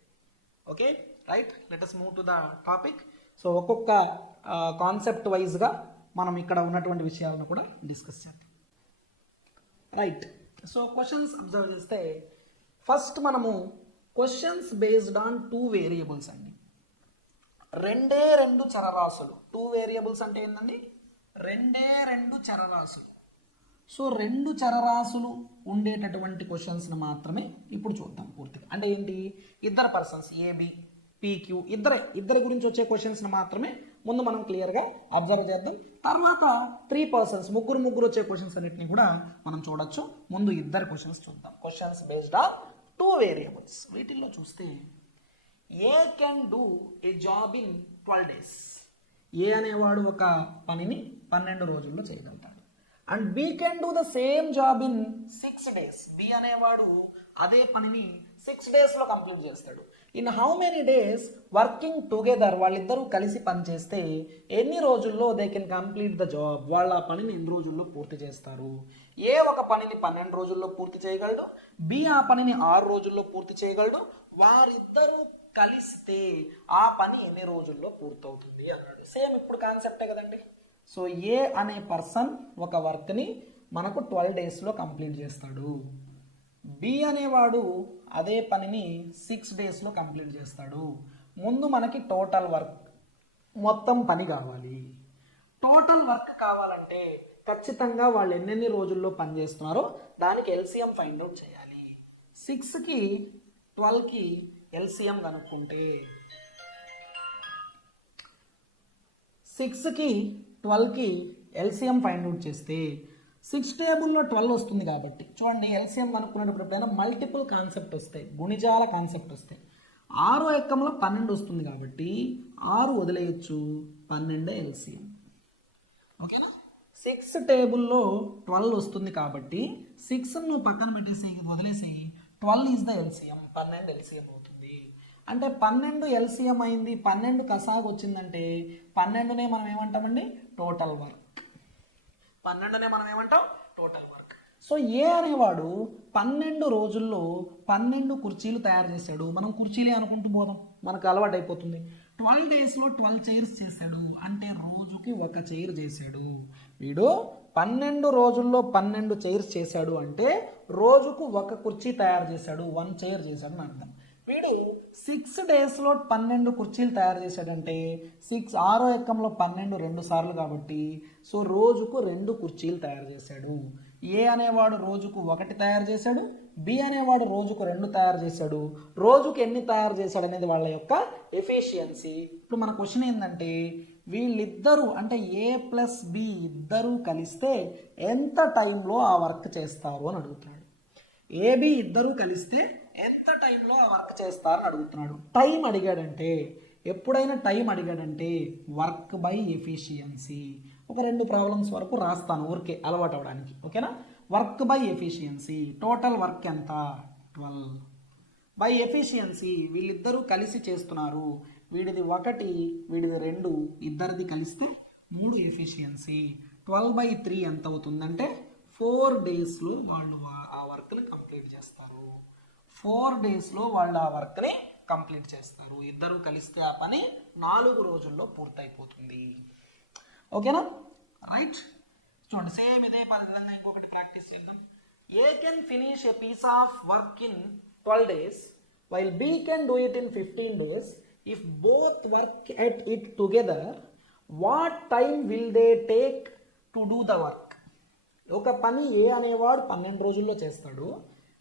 Okay, right. Let us move to the topic. So ఒక్కొక్క కాన్సెప్ట్ వైజ్గా మనం ఇక్కడ ఉన్నటువంటి విషయాలను కూడా డిస్కస్ చేద్దాం. రైట్. సో క్వశ్చన్స్ అబ్జర్వ్ చేస్తే ఫస్ట్ మనము క్వశ్చన్స్ బేస్డ్ ఆన్ 2 వేరియబుల్స్ అండి. రెండే రెండు చరరాశులు. 2 వేరియబుల్స్ అంటే ఏంటండి? రెండే రెండు చరరాశులు. సో 2 చరరాశులు ఉండేటటువంటి క్వశ్చన్స్ని మాత్రమే ఇప్పుడు చూద్దాం పూర్తిగా. అంటే ఏంటి? ఇద్దరు పర్సన్స్ ఏబి పీక్యూ ఇద్దరి గురించి వచ్చే క్వశ్చన్స్ని మాత్రమే ముందు మనం క్లియర్గా అబ్జర్వ్ చేద్దాం. తర్వాత 3 పర్సన్స్ ముగ్గురు వచ్చే క్వశ్చన్స్ అన్నిటిని కూడా మనం చూడొచ్చు. ముందు ఇద్దరు క్వశ్చన్స్ చూద్దాం. Questions based on 2 variables. వీటిల్లో చూస్తే A can do a job in 12 days. A అనేవాడు ఒక పనిని 12 రోజుల్లో చేయగలుగుతాడు. And B can do the same job in 6 days. B అనేవాడు అదే పనిని 6 daysలో కంప్లీట్ చేస్తాడు. In how many days working together, వాళ్ళిద్దరూ కలిసి పనిచేస్తే ఎన్ని రోజుల్లో they can complete the job, వాళ్ళ ఆ పనిని ఎన్ని రోజుల్లో పూర్తి చేస్తారు. ఏ ఒక పనిని 12 రోజుల్లో పూర్తి చేయగలడు, బి ఆ పనిని 6 రోజుల్లో పూర్తి చేయగలడు. వారిద్దరూ కలిస్తే ఆ పని ఎన్ని రోజుల్లో పూర్తవుతుంది అన్నాడు. సేమ్ ఇప్పుడు కాన్సెప్టే కదండి. సో ఏ అనే పర్సన్ ఒక వర్క్ని మనకు 12 daysలో కంప్లీట్ చేస్తాడు. బి అనేవాడు అదే పనిని 6 daysలో కంప్లీట్ చేస్తాడు. ముందు మనకి టోటల్ వర్క్ మొత్తం పని కావాలి. టోటల్ వర్క్ కావాలంటే ఖచ్చితంగా వాళ్ళు ఎన్నెన్ని రోజుల్లో పని చేస్తున్నారో దానికి ఎల్సిఎం ఫైండ్ అవుట్ చేయాలి. 6కి 12కి ఎల్సిఎం కనుక్కుంటే 6కి 12కి ఎల్సిఎం ఫైండ్ అవుట్ చేస్తే 6 టేబుల్లో 12 వస్తుంది కాబట్టి చూడండి, ఎల్సిఎం కనుక్కునేటప్పుడు ఎప్పుడైనా మల్టిపుల్ కాన్సెప్ట్ వస్తాయి, గుణిజాల కాన్సెప్ట్ వస్తాయి. 6 ఎక్కంలో 12 వస్తుంది కాబట్టి 6 వదిలేయచ్చు, 12 ఎల్సిఎం. ఓకేనా? 6 టేబుల్లో 12 వస్తుంది కాబట్టి 6 నువ్వు పక్కన పెట్టేసి వదిలేసి 12 ఈజ్ ద ఎల్సిఎం, 12 ఎల్సిఎం అవుతుంది. అంటే 12 ఎల్సిఎం అయింది, 12 కసాగు వచ్చిందంటే 12నే మనం ఏమంటామండి? Total work. 12నే మనం ఏమంటాం? Total work. సో ఏ అనేవాడు 12 రోజుల్లో 12 కుర్చీలు తయారు చేశాడు. మనం కుర్చీలే అనుకుంటూ పోదాం, మనకు అలవాటు అయిపోతుంది. 12 daysలో 12 చైర్స్ చేశాడు అంటే రోజుకి ఒక చైర్ చేశాడు. వీడు 12 రోజుల్లో 12 చైర్స్ చేశాడు అంటే రోజుకు ఒక కుర్చీ తయారు చేశాడు, 1 చైర్ చేశాడు అని అర్థం. వీడు 6 daysలో 12 కుర్చీలు తయారు చేశాడంటే 6 ఎక్కంలో 12 2 సార్లు కాబట్టి సో రోజుకు 2 కుర్చీలు తయారు చేశాడు. ఏ అనేవాడు రోజుకు 1 తయారు చేశాడు, బి అనేవాడు రోజుకు 2 తయారు చేశాడు. రోజుకు ఎన్ని తయారు చేశాడు అనేది వాళ్ళ యొక్క ఎఫిషియన్సీ. ఇప్పుడు మన క్వశ్చన్ ఏంటంటే వీళ్ళిద్దరూ అంటే ఏ ప్లస్ బి ఇద్దరూ కలిస్తే ఎంత టైంలో ఆ వర్క్ చేస్తారు అని అడుగుతున్నాడు. ఏబి ఇద్దరూ కలిస్తే ఎంత టైంలో ఆ వర్క్ చేస్తారని అడుగుతున్నాడు. టైం అడిగాడంటే ఎప్పుడైనా టైం అడిగాడంటే వర్క్ బై ఎఫిషియన్సీ. ఒక 2 ప్రాబ్లమ్స్ వరకు రాస్తాను ఊరికే అలవాటు అవ్వడానికి. ఓకేనా? Work by efficiency, total work ఎంత? 12 బై ఎఫిషియన్సీ. వీళ్ళిద్దరూ కలిసి చేస్తున్నారు, వీడిది 1 వీడిది 2, ఇద్దరిది కలిస్తే 3 ఎఫిషియన్సీ. 12/3 ఎంత అవుతుందంటే 4 daysలో వాళ్ళు ఆ వర్క్ని కంప్లీట్ చేస్తారు. 4 daysలో వాళ్ళు ఆ వర్క్ని కంప్లీట్ చేస్తారు. ఇద్దరు కలిస్తే ఆ పని 4 రోజుల్లో పూర్తయిపోతుంది. ఓకేనా? రైట్. చూడండి, సేమ్ ఇదే విధంగా ఇంకొకటి ప్రాక్టీస్ చేద్దాం. A can finish a piece of work in 12 days while B can do it in 15 days. If both work at it together what time will they take to do the work. ఒక పని ఏ అనేవాడు 12 రోజుల్లో చేస్తాడు,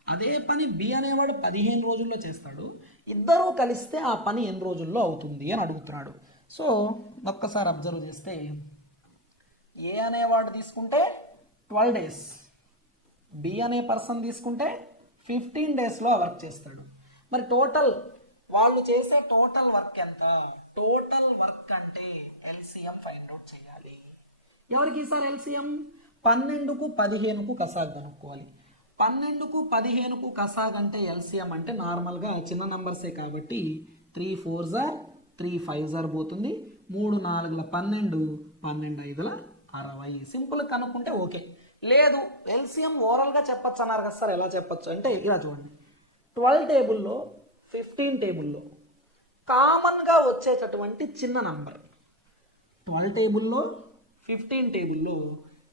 అదే పని B అనేవాడు 15 రోజుల్లో చేస్తాడు. ఇద్దరూ కలిస్తే ఆ పని ఎన్ని రోజుల్లో అవుతుంది అని అడుగుతున్నాడు. సో ఒక్కసారి అబ్జర్వ్ చేస్తే ఏ అనేవాడు తీసుకుంటే 12 days, బి అనే పర్సన్ తీసుకుంటే 15 daysలో వర్క్ చేస్తాడు. మరి టోటల్ వాళ్ళు చేసే టోటల్ వర్క్ ఎంత? టోటల్ వర్క్ అంటే ఎల్సిఎం ఫైండ్ అవుట్ చేయాలి. ఎవరికి ఈసారి ఎల్సిఎం? 12కు 15కు కసాగ్ కనుక్కోవాలి. 12కు 15కు కసాగ్ అంటే ఎల్సిఎం అంటే నార్మల్గా చిన్న నంబర్సే కాబట్టి 3 4s 3 5s పోతుంది, 3 4 12, 12 5 60. సింపుల్ కనుక్కుంటే ఓకే. లేదు ఎల్సిఎం ఓవరాల్గా చెప్పచ్చు అన్నారు కదా సార్, ఎలా చెప్పచ్చు అంటే ఇలా చూడండి. 12 టేబుల్లో 15 టేబుల్లో కామన్గా వచ్చేటటువంటి చిన్న నంబర్, 12 టేబుల్లో 15 టేబుల్లో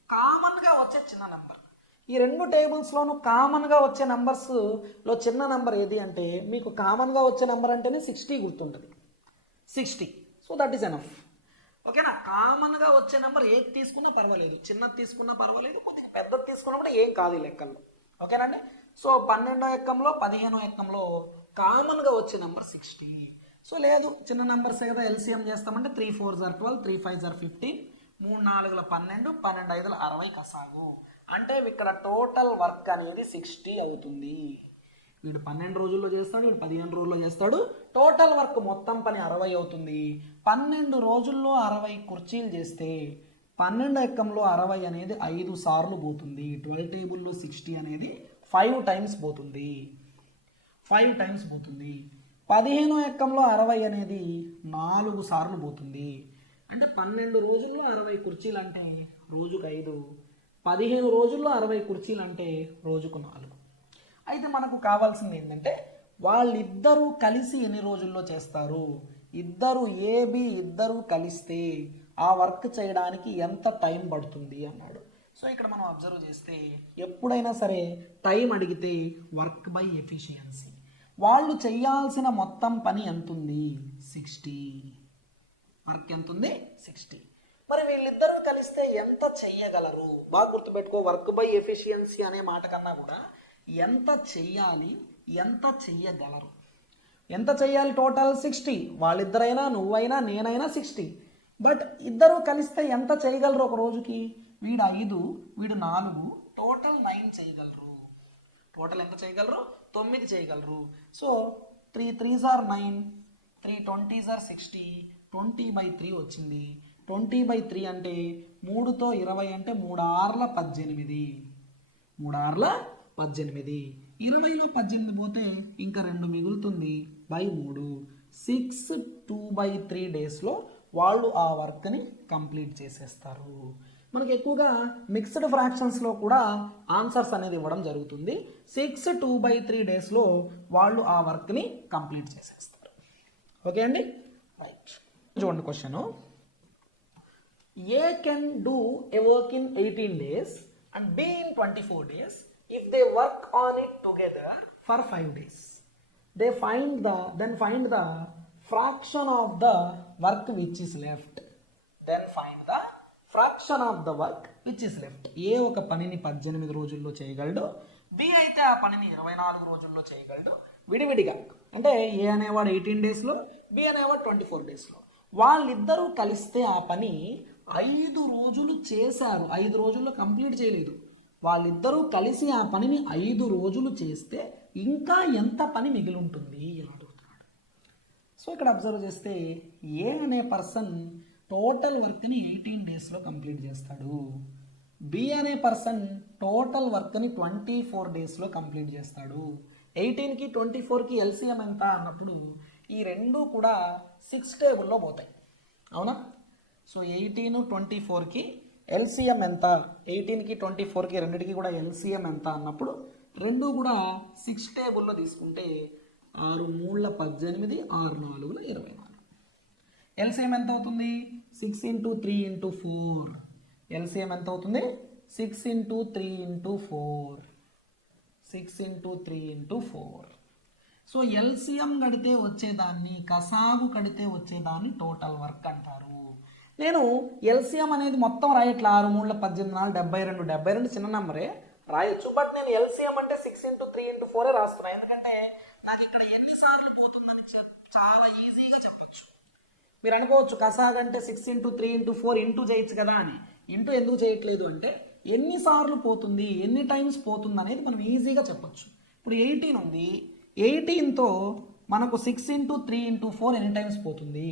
కామన్గా వచ్చే చిన్న నంబర్ ఈ రెండు టేబుల్స్లోనూ కామన్గా వచ్చే నెంబర్స్లో చిన్న నెంబర్ ఏది అంటే మీకు కామన్గా వచ్చే నెంబర్ అంటేనే 60 గుర్తుంటుంది. 60. So that is enough. ఓకేనా? కామన్గా వచ్చే నెంబర్ ఏది తీసుకున్నా పర్వాలేదు, చిన్నది తీసుకున్నా పర్వాలేదు, పెద్దది తీసుకున్నప్పుడు ఏం కాదు ఈ లెక్కల్లో. ఓకేనండి? సో 12వ ఎక్కంలో 15వ ఎక్కంలో కామన్గా వచ్చే నెంబర్ 60. సో లేదు చిన్న నెంబర్సే కదా ఎల్సిఎం చేస్తామంటే 3 4s are 12, 3 5s are 15, 3 4 12, 12 5 60 కసాగు. అంటే ఇక్కడ టోటల్ వర్క్ అనేది 60 అవుతుంది. వీడు 12 రోజుల్లో చేస్తాడు, వీడు 15 రోజుల్లో చేస్తాడు. టోటల్ వర్క్ మొత్తం పని 60 అవుతుంది. 12 రోజుల్లో 60 కుర్చీలు చేస్తే 12 ఎక్కంలో 60 అనేది 5 సార్లు పోతుంది. 12 టేబుల్లో 60 అనేది 5 టైమ్స్ పోతుంది. 5 టైమ్స్ పోతుంది. 15 ఎక్కంలో 60 అనేది 4 సార్లు పోతుంది. అంటే 12 రోజుల్లో 60 కుర్చీలు అంటే రోజుకు 5, 15 రోజుల్లో 60 కుర్చీలు అంటే రోజుకు 4. అయితే మనకు కావాల్సింది ఏంటంటే వాళ్ళిద్దరూ కలిసి ఎన్ని రోజుల్లో చేస్తారు, ఇద్దరు కలిస్తే ఆ వర్క్ చేయడానికి ఎంత టైం పడుతుంది అన్నాడు. సో ఇక్కడ మనం అబ్జర్వ్ చేస్తే ఎప్పుడైనా సరే టైం అడిగితే వర్క్ బై ఎఫిషియన్సీ. వాళ్ళు చేయాల్సిన మొత్తం పని ఎంత ఉంది? 60. వర్క్ ఎంత ఉంది? 60. మరి వీళ్ళిద్దరూ కలిస్తే ఎంత చెయ్యగలరు? బాగా గుర్తుపెట్టుకో, వర్క్ బై ఎఫిషియన్సీ అనే మాట కన్నా కూడా ఎంత చెయ్యాలి, ఎంత చెయ్యగలరు. ఎంత చెయ్యాలి? టోటల్ 60. వాళ్ళిద్దరైనా నువ్వైనా నేనైనా 60. బట్ ఇద్దరు కలిస్తే ఎంత చేయగలరు ఒక రోజుకి? వీడు 5, వీడు 4, టోటల్ 9 చేయగలరు. టోటల్ ఎంత చేయగలరు? 9 చేయగలరు. So 3 3s are 9, 3 20s are 60, 20/3 వచ్చింది. 20/3 అంటే 3తో 20 అంటే 3 6ల 18. 3 6ల 18. 20లో 18 పోతే ఇంకా 2 మిగులుతుంది బై 3. 6 2/3 డేస్లో వాళ్ళు ఆ వర్క్ని కంప్లీట్ చేసేస్తారు. మనకి ఎక్కువగా మిక్స్డ్ ఫ్రాక్షన్స్లో కూడా ఆన్సర్స్ అనేది ఇవ్వడం జరుగుతుంది. 6 2/3 డేస్లో వాళ్ళు ఆ వర్క్ని కంప్లీట్ చేసేస్తారు. ఓకే అండి, రైట్. చూడండి question. A can do A work in 18 days and B in 24 days if they work on it together for 5 days. Then find the fraction of the work which is left. Then find the fraction of the work which is left. ఏ ఒక పనిని 18 రోజుల్లో చేయగలడు, B అయితే ఆ పనిని 24 రోజుల్లో చేయగలడు విడివిడిగా. అంటే ఏ అనేవాడు 18 డేస్లో, బి అనేవాడు 24 డేస్లో. వాళ్ళిద్దరూ కలిస్తే ఆ పని 5 రోజులు చేశారు, 5 రోజుల్లో కంప్లీట్ చేయలేదు. వాళ్ళిద్దరూ కలిసి ఆ పనిని 5 రోజులు చేస్తే ఇంకా ఎంత పని మిగిలి ఉంటుంది అని అడుగుతున్నాడు. సో ఇక్కడ అబ్జర్వ్ చేస్తే ఏ అనే పర్సన్ టోటల్ వర్క్ని 18 డేస్లో కంప్లీట్ చేస్తాడు. బి అనే పర్సన్ టోటల్ వర్క్ని 24 డేస్లో కంప్లీట్ చేస్తాడు. 18కి 24కి ఎల్సిఎం ఎంత అన్నప్పుడు ఈ రెండు కూడా 6 టేబుల్లో పోతాయి. అవునా? సో 18 24కి ఎల్సిఎం ఎంత, 18కి 24కి రెండింటికి కూడా ఎల్సిఎం ఎంత అన్నప్పుడు రెండు కూడా 6 టేబుల్లో తీసుకుంటే 6 3 18, 6 4 24. ఎల్సిఎం ఎంత అవుతుంది? 6 × 3 × 4. ఎల్సిఎం ఎంత అవుతుంది? 6 × 3 × 4. 6 × 3 × 4. సో ఎల్సిఎం కడితే వచ్చేదాన్ని, కసాగు కడితే వచ్చేదాన్ని టోటల్ వర్క్ అంటారు. నేను ఎల్సిఎం అనేది మొత్తం రాయట్లా, 6 3 18 42. 72 చిన్న నెంబరే రాయొచ్చు, బట్ నేను ఎల్సిఎం అంటే 6 × 3 × 4 రాస్తున్నా. ఎందుకంటే నాకు ఇక్కడ ఎన్నిసార్లు పోతుందని చాలా ఈజీగా చెప్పచ్చు. మీరు అనుకోవచ్చు కసాగ్ అంటే 6 × 3 × 4 ఇంటూ చేయొచ్చు కదా అని. ఇంటూ ఎందుకు చేయట్లేదు అంటే ఎన్నిసార్లు పోతుంది, ఎన్ని టైమ్స్ పోతుంది అనేది మనం ఈజీగా చెప్పచ్చు. ఇప్పుడు 18 ఉంది, 18తో మనకు 6 × 3 × 4 ఎన్ని టైమ్స్ పోతుంది?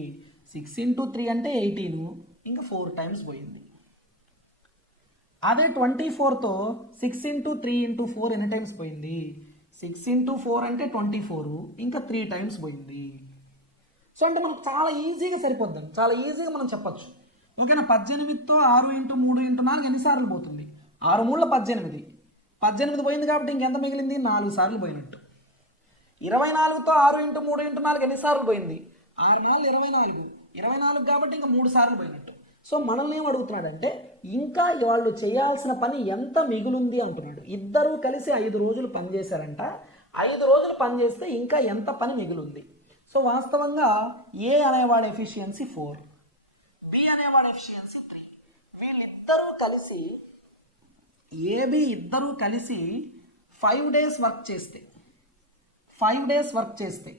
6 × 3 అంటే 18, ఇంకా 4 టైమ్స్ పోయింది. అదే 24తో 6 × 3 × 4 ఎన్ని టైమ్స్ పోయింది? 6 × 4 అంటే 24, ఇంకా 3 టైమ్స్ పోయింది. సో అంటే మనకు చాలా ఈజీగా సరిపోద్దాం, చాలా ఈజీగా మనం చెప్పచ్చు. ఓకేనా? 18తో 6 × 3 × 4 ఎన్నిసార్లు పోతుంది? 6 3 18. 18 పోయింది కాబట్టి ఇంకెంత మిగిలింది? 4 సార్లు పోయినట్టు. 24తో 6 × 3 × 4 ఎన్నిసార్లు పోయింది? 6 4 24. 24 కాబట్టి ఇంకా 3 సార్లు పోయినట్టు. సో మనల్ని ఏం అడుగుతున్నాడంటే ఇంకా వాళ్ళు చేయాల్సిన పని ఎంత మిగులుంది అంటున్నాడు. ఇద్దరూ కలిసి 5 రోజులు పనిచేశారంట. 5 రోజులు పనిచేస్తే ఇంకా ఎంత పని మిగులుంది. సో వాస్తవంగా ఏ అనేవాడి ఎఫిషియన్సీ 4, బి అనేవాడి ఎఫిషియన్సీ 3. వీళ్ళిద్దరూ కలిసి ఏబి ఇద్దరూ కలిసి 5 డేస్ వర్క్ చేస్తే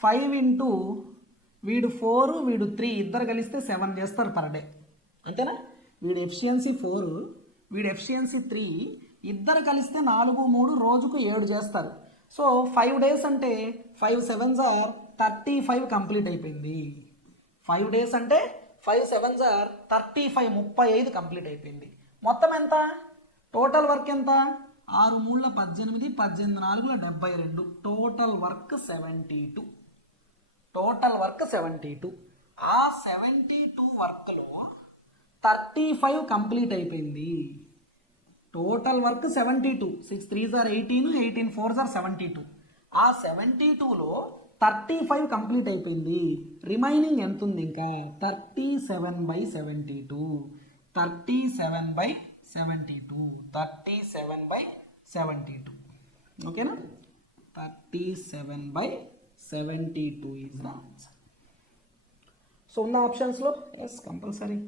5 ఇంటూ వీడు 4 వీడు 3 ఇద్దరు కలిస్తే 7 చేస్తారు పర్ డే, అంతేనా? వీడి ఎఫిషియన్సీ 4 వీడి ఎఫిషియన్సీ 3 ఇద్దరు కలిస్తే 4 3 రోజుకు 7 చేస్తారు. సో 5 డేస్ అంటే 5 7s are 35 కంప్లీట్ అయిపోయింది. 5 డేస్ అంటే 5 7s are 35 35 కంప్లీట్ అయిపోయింది. మొత్తం ఎంత? టోటల్ వర్క్ ఎంత? 6 3 18 18 4 72. Total work 72. Total work 72. ఆ 72 వర్క్లో 35 కంప్లీట్ అయిపోయింది. Total work 72. 6 3s are 18, 18 4s are 72. ఆ 72లో 35 కంప్లీట్ అయిపోయింది. రిమైనింగ్ ఎంత ఉంది ఇంకా? 37/72. 37/72. ఓకేనా? 37/72 ఈజ్ ద ఆన్సర్. సో ఉన్న ఆప్షన్స్లో yes compulsory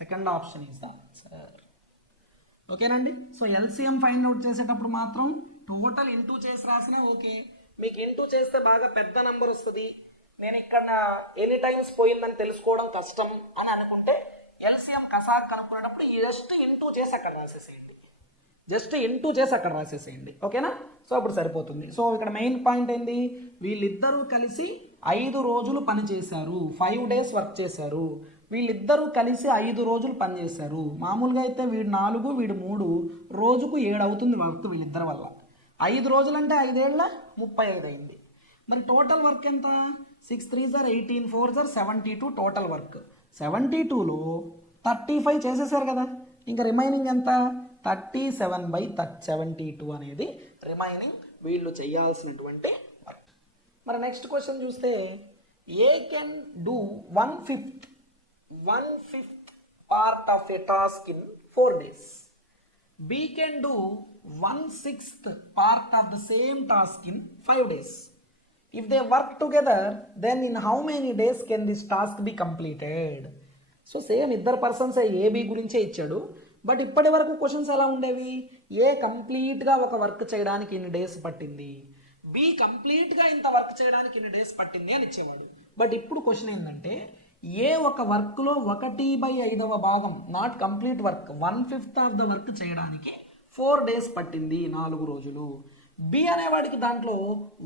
second option is the answer. ఓకేనండి. సో ఎల్సిఎం ఫైండ్ అవుట్ చేసేటప్పుడు మాత్రం టోటల్ ఇంటూ చేసి రాసినా ఓకే. మీకు ఇంటూ చేస్తే బాగా పెద్ద నెంబర్ వస్తుంది, నేను ఇక్కడ ఎనీ టైమ్స్ పోయిందని తెలుసుకోవడం కష్టం అని అనుకుంటే ఎల్సిఎం కసాక్ కనుక్కునేటప్పుడు జస్ట్ ఇంటూ చేసి అక్కడ రాసేసేయండి. ఓకేనా? సో అప్పుడు సరిపోతుంది. సో ఇక్కడ మెయిన్ పాయింట్ ఏంటి? వీళ్ళిద్దరూ కలిసి 5 రోజులు పని చేశారు, 5 డేస్ వర్క్ చేశారు. వీళ్ళిద్దరూ కలిసి 5 రోజులు పని చేశారు. మామూలుగా అయితే వీడు 4 వీడు 3 రోజుకు 7 అవుతుంది వర్క్ వీళ్ళిద్దరి వల్ల. 5 రోజులు అంటే 5 ఏళ్ళ 35 అయింది. మరి టోటల్ వర్క్ ఎంత? 6 3s are 18 4s are 72. Total work 72లో 35 చేసేసారు కదా, ఇంకా రిమైనింగ్ ఎంత? 37/72 అనేది రిమైనింగ్ వీళ్ళు చేయాల్సినటువంటి వర్క్. మరి నెక్స్ట్ క్వశ్చన్ చూస్తే A can do 1/5 part of a task in 4 days. B can do 1/6 part of the same task in 5 days. If they work together, then in how many days can this task be completed? So same ఇద్దరు persons AB గురించే ఇచ్చాడు. But ఇప్పటి వరకు questions ఎలా ఉండేవి? ఏ కంప్లీట్గా ఒక work చేయడానికి ఇన్ని డేస్ పట్టింది, బి కంప్లీట్గా ఇంత వర్క్ చేయడానికి ఇన్ని డేస్ పట్టింది అని ఇచ్చేవాడు. బట్ ఇప్పుడు క్వశ్చన్ ఏంటంటే ఏ ఒక వర్క్లో 1/5 భాగం not complete work 1/5 of the work చేయడానికి 4 డేస్ పట్టింది, 4 రోజులు. బి అనేవాడికి దాంట్లో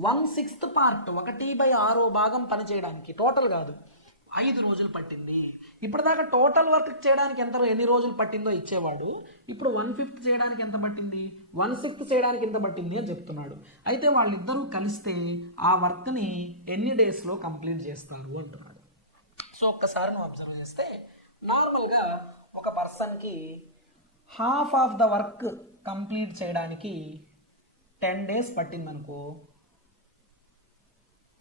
1/6 పార్ట్ 1/6 భాగం పని చేయడానికి టోటల్ కాదు 5 రోజులు పట్టింది. ఇప్పటిదాకా టోటల్ వర్క్ చేయడానికి ఎన్ని రోజులు పట్టిందో ఇచ్చేవాడు. ఇప్పుడు 1/5 చేయడానికి ఎంత పట్టింది, 1/6 చేయడానికి ఎంత పట్టింది అని చెప్తున్నాడు. అయితే వాళ్ళిద్దరూ కలిస్తే ఆ వర్క్ని ఎన్ని డేస్లో కంప్లీట్ చేస్తారు అంటున్నాడు. సో ఒక్కసారి నువ్వు అబ్జర్వ్ చేస్తే నార్మల్గా ఒక పర్సన్కి half of the work complete చేయడానికి 10 డేస్ పట్టిందనుకో,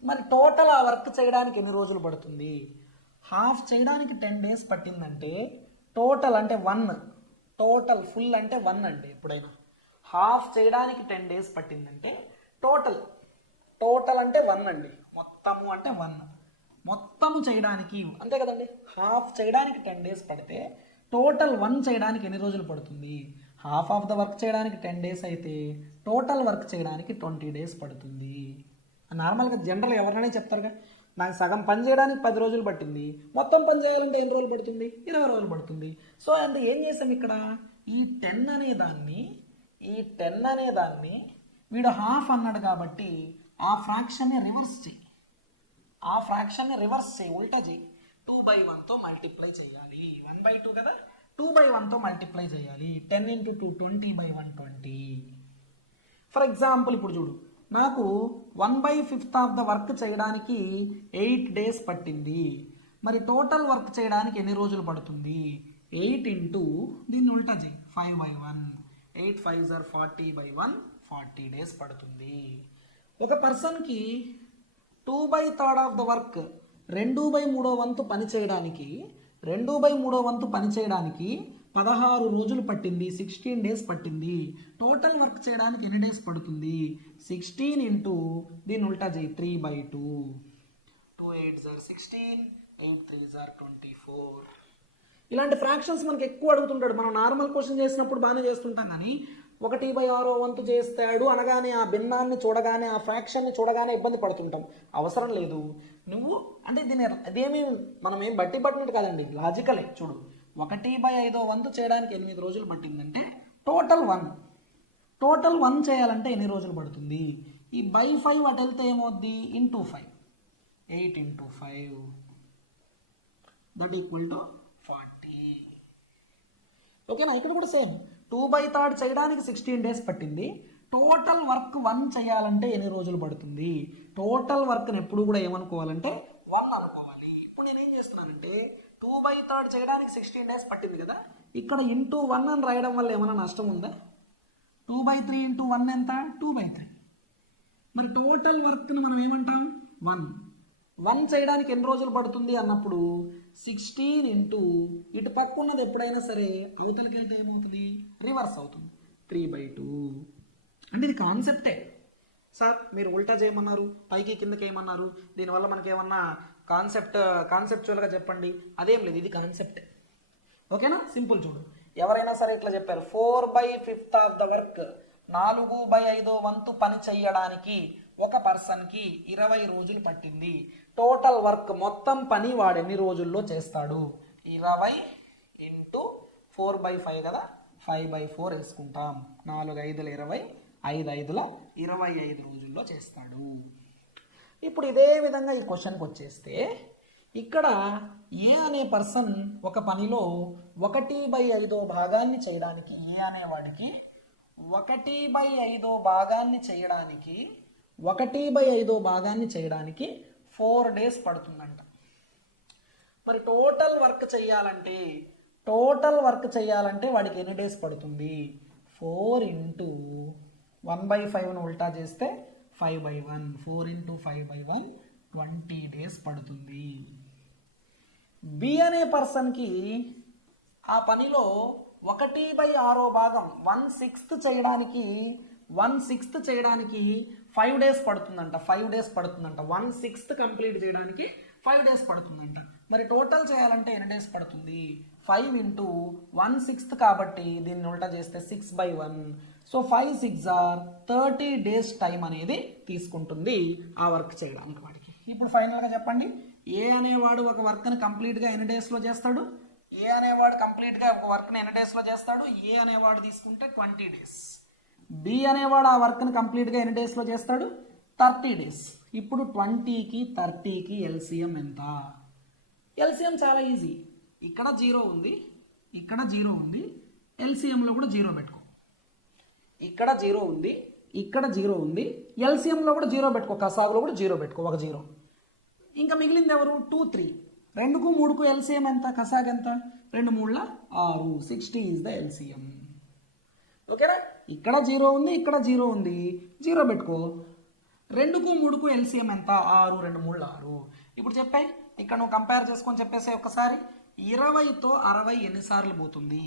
మరి టోటల్ ఆ వర్క్ చేయడానికి ఎన్ని రోజులు పడుతుంది? హాఫ్ చేయడానికి 10 డేస్ పట్టిందంటే టోటల్ అంటే 1, టోటల్ ఫుల్ అంటే 1 అండి. ఎప్పుడైనా హాఫ్ చేయడానికి 10 డేస్ పట్టిందంటే టోటల్ అంటే 1 అండి. మొత్తము అంటే 1, మొత్తము చేయడానికి అంతే కదండి. హాఫ్ చేయడానికి 10 డేస్ పడితే టోటల్ 1 చేయడానికి ఎన్ని రోజులు పడుతుంది? హాఫ్ ఆఫ్ ద వర్క్ చేయడానికి 10 డేస్ అయితే టోటల్ వర్క్ చేయడానికి 20 డేస్ పడుతుంది. నార్మల్గా జనరల్ ఎవరైనా చెప్తారుగా, నాకు సగం పని చేయడానికి 10 రోజులు పట్టింది, మొత్తం పని చేయాలంటే ఎన్ని రోజులు పడుతుంది? 20 రోజులు పడుతుంది. సో అంటే ఏం చేసాం ఇక్కడ? ఈ 10 అనే దాన్ని వీడు హాఫ్ అన్నాడు కాబట్టి ఆ ఫ్రాక్షన్ని రివర్స్ చేయి, ఉల్టా చేయి. 2/1తో మల్టిప్లై చేయాలి. 1/2 కదా, 2/1తో మల్టిప్లై చేయాలి. 10 × 2 20/1 20. ఫర్ ఎగ్జాంపుల్ ఇప్పుడు చూడు, నాకు 1/5 ఆఫ్ ద వర్క్ చేయడానికి 8 డేస్ పట్టింది. మరి టోటల్ వర్క్ చేయడానికి ఎన్ని రోజులు పడుతుంది? 8 ఇంటూ దీన్ని ఉల్టా చేయి 5/1. 8 5s are 40/1 40 డేస్ పడుతుంది. ఒక పర్సన్కి 2/3 ఆఫ్ ద వర్క్ 2/3 వంతు పని చేయడానికి 2/3 వంతు పని చేయడానికి 16 రోజులు పట్టింది, 16 డేస్ పట్టింది. టోటల్ వర్క్ చేయడానికి ఎన్ని డేస్ పడుతుంది? 16 ఇంటూ దీన్ని ఉల్టా చేయి 3/2. 2 8s are 16, 8 3s are 24. ఇలాంటి ఫ్రాక్షన్స్ మనకి ఎక్కువ అడుగుతుంటాడు. మనం నార్మల్ క్వశ్చన్ చేసినప్పుడు బాగానే చేస్తుంటాం, కానీ 1/6 వంతు చేస్తాడు అనగానే ఆ భిన్నాన్ని చూడగానే ఆ ఫ్రాక్షన్ని చూడగానే ఇబ్బంది పడుతుంటాం. అవసరం లేదు. నువ్వు అంటే ఇదేమీ మనం ఏం బట్టి పట్టినట్టు కాదండి, లాజికలే. చూడు, 1/5 వంతు చేయడానికి 8 రోజులు పట్టిందంటే టోటల్ 1 చేయాలంటే ఎన్ని రోజులు పడుతుంది? ఈ బై 5 అటు వెళ్తే ఏమవుద్ది? Into 5, 8 into 5 that equal to 40. ఓకేనా? ఇక్కడ కూడా సేమ్ 2/3 చేయడానికి 16 డేస్ పట్టింది. టోటల్ వర్క్ 1 చేయాలంటే ఎన్ని రోజులు పడుతుంది? టోటల్ వర్క్ని ఎప్పుడు కూడా ఏమనుకోవాలంటే 1 అనుకోవాలి. ఇప్పుడు నేనేం చేస్తున్నానంటే 2/3 చేయడానికి 16 డేస్ పట్టింది కదా, ఇక్కడ ఇంటూ 1 అని రాయడం వల్ల ఏమైనా నష్టం ఉందా? 2/3 ఇంటూ 1 ఎంత? 2/3. మరి టోటల్ వర్క్ని మనం ఏమంటాం? 1 చేయడానికి ఎన్ని రోజులు పడుతుంది అన్నప్పుడు 16 ఇంటూ ఇటు పక్క ఉన్నది ఎప్పుడైనా సరే అవతలకి వెళ్తే ఏమవుతుంది? రివర్స్ అవుతుంది, 3/2. అంటే ఇది కాన్సెప్టే. సార్ మీరు ఉల్టా చేయమన్నారు, పైకి కిందకి ఏమన్నారు, దీనివల్ల మనకి ఏమన్నా కాన్సెప్చువల్గా చెప్పండి. అదేం లేదు, ఇది కాన్సెప్టే. ఓకేనా? సింపుల్. చూడు, ఎవరైనా సరే ఇట్లా చెప్పారు, 4/5 ఆఫ్ ద వర్క్, 4/5 వంతు పని చెయ్యడానికి ఒక పర్సన్కి 20 రోజులు పట్టింది. టోటల్ వర్క్ మొత్తం పని వాడు ఎన్ని రోజుల్లో చేస్తాడు? 20 ఇంటూ 4/5 కదా, 5/4 వేసుకుంటాం. 4 5 20, 5 5 25 రోజుల్లో చేస్తాడు. ఇప్పుడు ఇదే విధంగా ఈ క్వశ్చన్కి వచ్చేస్తే ఇక్కడ ఏ అనే పర్సన్ ఒక పనిలో 1/5 భాగాన్ని చేయడానికి, ఏ అనేవాడికి 1/5 భాగాన్ని చేయడానికి 1/5 భాగాన్ని చేయడానికి 4 డేస్ పడుతుందంట. మరి టోటల్ వర్క్ చేయాలంటే వాడికి ఎన్ని డేస్ పడుతుంది? 4 ఇంటూ 1/5ను ఉల్టా చేస్తే 5/1, 4 ఇంటూ 5/1 20 డేస్ పడుతుంది. బి అనే పర్సన్కి ఆ పనిలో 1/6 భాగం 1/6 చేయడానికి 5 డేస్ పడుతుందంట. 1/6 కంప్లీట్ చేయడానికి 5 డేస్ పడుతుందంట. మరి టోటల్ చేయాలంటే ఎన్ని డేస్ పడుతుంది? 5 ఇంటూ 1/6 కాబట్టి దీన్ని ఉల్టా చేస్తే 6/1. సో 5 6 are 30 డేస్ టైం అనేది తీసుకుంటుంది ఆ వర్క్ చేయడానికి వాడికి. ఇప్పుడు ఫైనల్గా చెప్పండి, ఏ అనేవాడు ఒక వర్క్ని కంప్లీట్గా ఎన్ని డేస్లో చేస్తాడు? ఏ అనేవాడు కంప్లీట్గా ఒక వర్క్ని ఎన్ని డేస్లో చేస్తాడు? ఏ అనేవాడు తీసుకుంటే 20 డేస్. బి అనేవాడు ఆ వర్క్ని కంప్లీట్గా ఎన్ని డేస్లో చేస్తాడు? 30 డేస్. ఇప్పుడు 20కి 30కి ఎల్సిఎం ఎంత? ఎల్సిఎం చాలా ఈజీ. ఇక్కడ 0 ఉంది, ఇక్కడ 0 ఉంది, ఎల్సిఎంలో కూడా 0 పెట్టుకో. ఇక్కడ 0 ఉంది, ఇక్కడ 0 ఉంది, ఎల్సిఎంలో కూడా 0 పెట్టుకో, కసాగులో కూడా 0 పెట్టుకో, ఒక 0. ఇంకా మిగిలింది ఎవరు? 2 3. 2కు 3కు ఎల్సిఎం ఎంత? కసాగ్ ఎంత? 2 3 6, 60 ఈజ్ ద ఎల్సిఎం. ఓకేనా? ఇక్కడ 0 ఉంది, ఇక్కడ 0 ఉంది, 0 పెట్టుకో. 2కు 3కు ఎల్సిఎం ఎంత? 6, 2 3 6. ఇప్పుడు చెప్పాయి, ఇక్కడ నువ్వు కంపేర్ చేసుకొని చెప్పేసే ఒకసారి. 20తో 60 ఎన్నిసార్లు పోతుంది?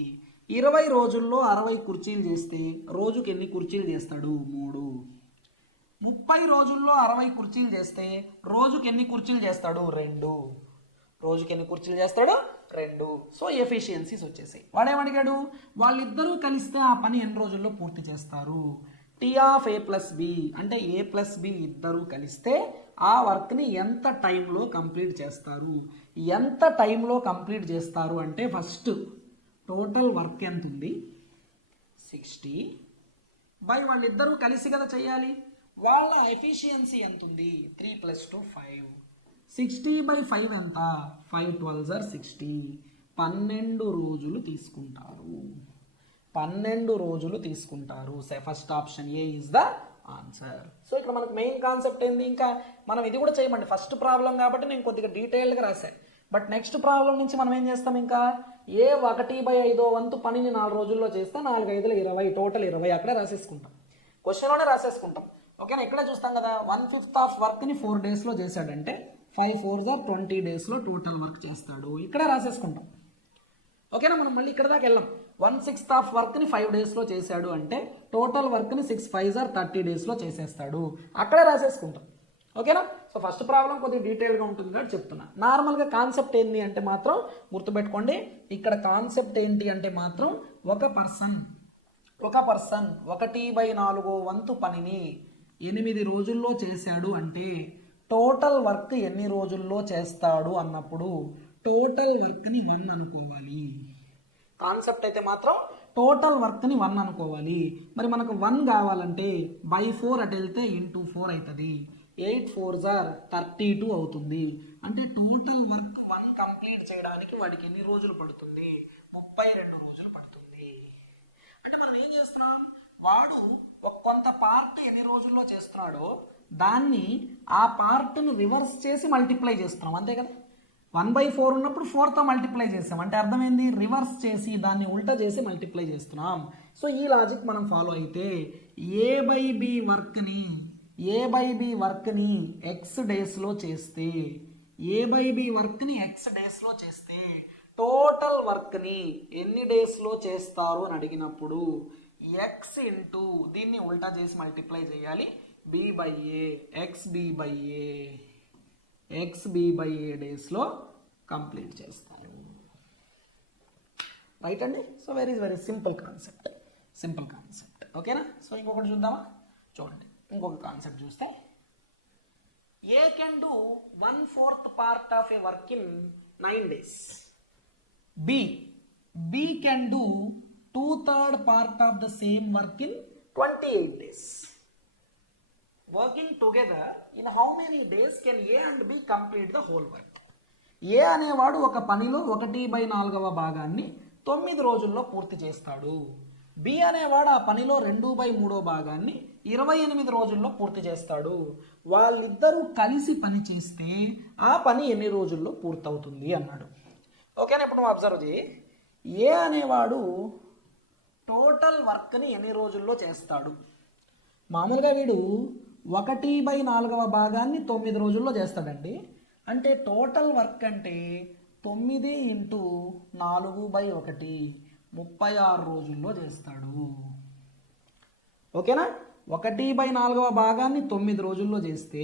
20 రోజుల్లో 60 కుర్చీలు చేస్తే రోజుకి ఎన్ని కుర్చీలు చేస్తాడు? 3. 30 రోజుల్లో 60 కుర్చీలు చేస్తే రోజుకి ఎన్ని కుర్చీలు చేస్తాడు? 2. రోజుకి ఎన్ని కుర్చీలు చేస్తాడు? 2. సో ఎఫిషియన్సీస్ వచ్చేసాయి. వాడేమడిగాడు? వాళ్ళిద్దరూ కలిస్తే ఆ పని ఎన్ని రోజుల్లో పూర్తి చేస్తారు? T of A plus B అంటే ఏ ప్లస్ బి ఇద్దరూ కలిస్తే ఆ వర్క్ని ఎంత టైంలో కంప్లీట్ చేస్తారు? ఎంత టైంలో కంప్లీట్ చేస్తారు అంటే ఫస్ట్ టోటల్ వర్క్ ఎంత ఉంది? 60 బై వాళ్ళిద్దరూ కలిసి కదా చేయాలి. వాళ్ళ ఎఫిషియన్సీ ఎంత ఉంది? 3 + 2 5. 60/5 ఎంత? 5 12s are 60. 12 రోజులు తీసుకుంటారు. 12 రోజులు తీసుకుంటారు. First option A is the answer. So ఇక్కడ మనకు మెయిన్ కాన్సెప్ట్ ఏంది? ఇంకా మనం ఇది కూడా చేయమండి, ఫస్ట్ ప్రాబ్లం కాబట్టి నేను కొద్దిగా డీటెయిల్డ్గా రాశాను. బట్ నెక్స్ట్ ప్రాబ్లం నుంచి మనం ఏం చేస్తాం? ఇంకా ఏ 1/5 వంతు పనిని 4 రోజుల్లో చేస్తే 4 5 20, టోటల్ 20 అక్కడే రాసేసుకుంటాం, క్వశ్చన్లోనే రాసేసుకుంటాం. ఓకేనా? ఇక్కడే చూస్తాం కదా, 1/5 ఆఫ్ వర్క్ని 4 డేస్లో చేశాడంటే 5 4s are 20 డేస్లో టోటల్ వర్క్ చేస్తాడు. ఇక్కడే రాసేసుకుంటాం. ఓకేనా, మనం మళ్ళీ ఇక్కడ దాకా వెళ్ళాం. 1/6 ఆఫ్ వర్క్ని 5 డేస్లో చేశాడు అంటే టోటల్ వర్క్ని 6 5s are 30 డేస్లో చేసేస్తాడు. అక్కడే రాసేసుకుంటాం. ఓకేనా. సో ఫస్ట్ ప్రాబ్లం కొద్దిగా డీటెయిల్గా ఉంటుంది కాబట్టి చెప్తున్నా. నార్మల్గా కాన్సెప్ట్ ఏంటి అంటే మాత్రం గుర్తుపెట్టుకోండి, ఇక్కడ కాన్సెప్ట్ ఏంటి అంటే మాత్రం ఒక పర్సన్ 1/4 వంతు పనిని 8 రోజుల్లో చేశాడు అంటే టోటల్ వర్క్ ఎన్ని రోజుల్లో చేస్తాడు అన్నప్పుడు టోటల్ వర్క్ని 1 అనుకోవాలి. కాన్సెప్ట్ అయితే మాత్రం టోటల్ వర్క్ని 1 అనుకోవాలి. మరి మనకు 1 కావాలంటే బై 4 అటు వెళ్తే ఇంటూ 4 అవుతుంది. 8 4s are 32 అవుతుంది. అంటే టోటల్ వర్క్ 1 కంప్లీట్ చేయడానికి వాడికి ఎన్ని రోజులు పడుతుంది? 32 రోజులు పడుతుంది. అంటే మనం ఏం చేస్తున్నాం, వాడు కొంత పార్ట్ ఎన్ని రోజుల్లో చేస్తున్నాడో దాన్ని ఆ పార్ట్ని రివర్స్ చేసి మల్టిప్లై చేస్తున్నాం, అంతే కదా. 1/4 ఉన్నప్పుడు 4తో మల్టిప్లై చేస్తాం అంటే అర్థమైంది, రివర్స్ చేసి దాన్ని ఉల్టా చేసి మల్టిప్లై చేస్తున్నాం. సో ఈ లాజిక్ మనం ఫాలో అయితే A/B వర్క్ని X డేస్లో చేస్తే టోటల్ వర్క్ని ఎన్ని డేస్లో చేస్తారు అని అడిగినప్పుడు X ఇంటూ దీన్ని ఉల్టా చేసి మల్టిప్లై చేయాలి, B/A XB/A డేస్లో కంప్లీట్ చేస్తారు. రైట్ అండి. So very simple concept. ఓకేనా. సో ఇంకొకటి చూద్దామా, చూడండి. ఇంకొక కాన్సెప్ట్ చూస్తే A can do 1/4 part of a work in 9 days. B can do 2/3 part of the same work in 28 days. Working together, in how many days can A and B complete the whole work? A అనేవాడు ఒక పనిలో 1/4 భాగాన్ని 9 రోజుల్లో పూర్తి చేస్తాడు. B అనేవాడు ఆ పనిలో 2/3 భాగాన్ని 28 రోజుల్లో పూర్తి చేస్తాడు. వాళ్ళిద్దరూ కలిసి పని చేస్తే ఆ పని ఎన్ని రోజుల్లో పూర్తవుతుంది అన్నాడు. ఓకేనా. ఇప్పుడు నువ్వు అబ్జర్వ్ చేయి, ఏ అనేవాడు టోటల్ వర్క్ని ఎన్ని రోజుల్లో చేస్తాడు? మామూలుగా వీడు 1/4 భాగాన్ని 9 రోజుల్లో చేస్తాడండి. అంటే టోటల్ వర్క్ అంటే 9 × 4/1 36 రోజుల్లో చేస్తాడు. ఓకేనా. 1/4 భాగాన్ని 9 రోజుల్లో చేస్తే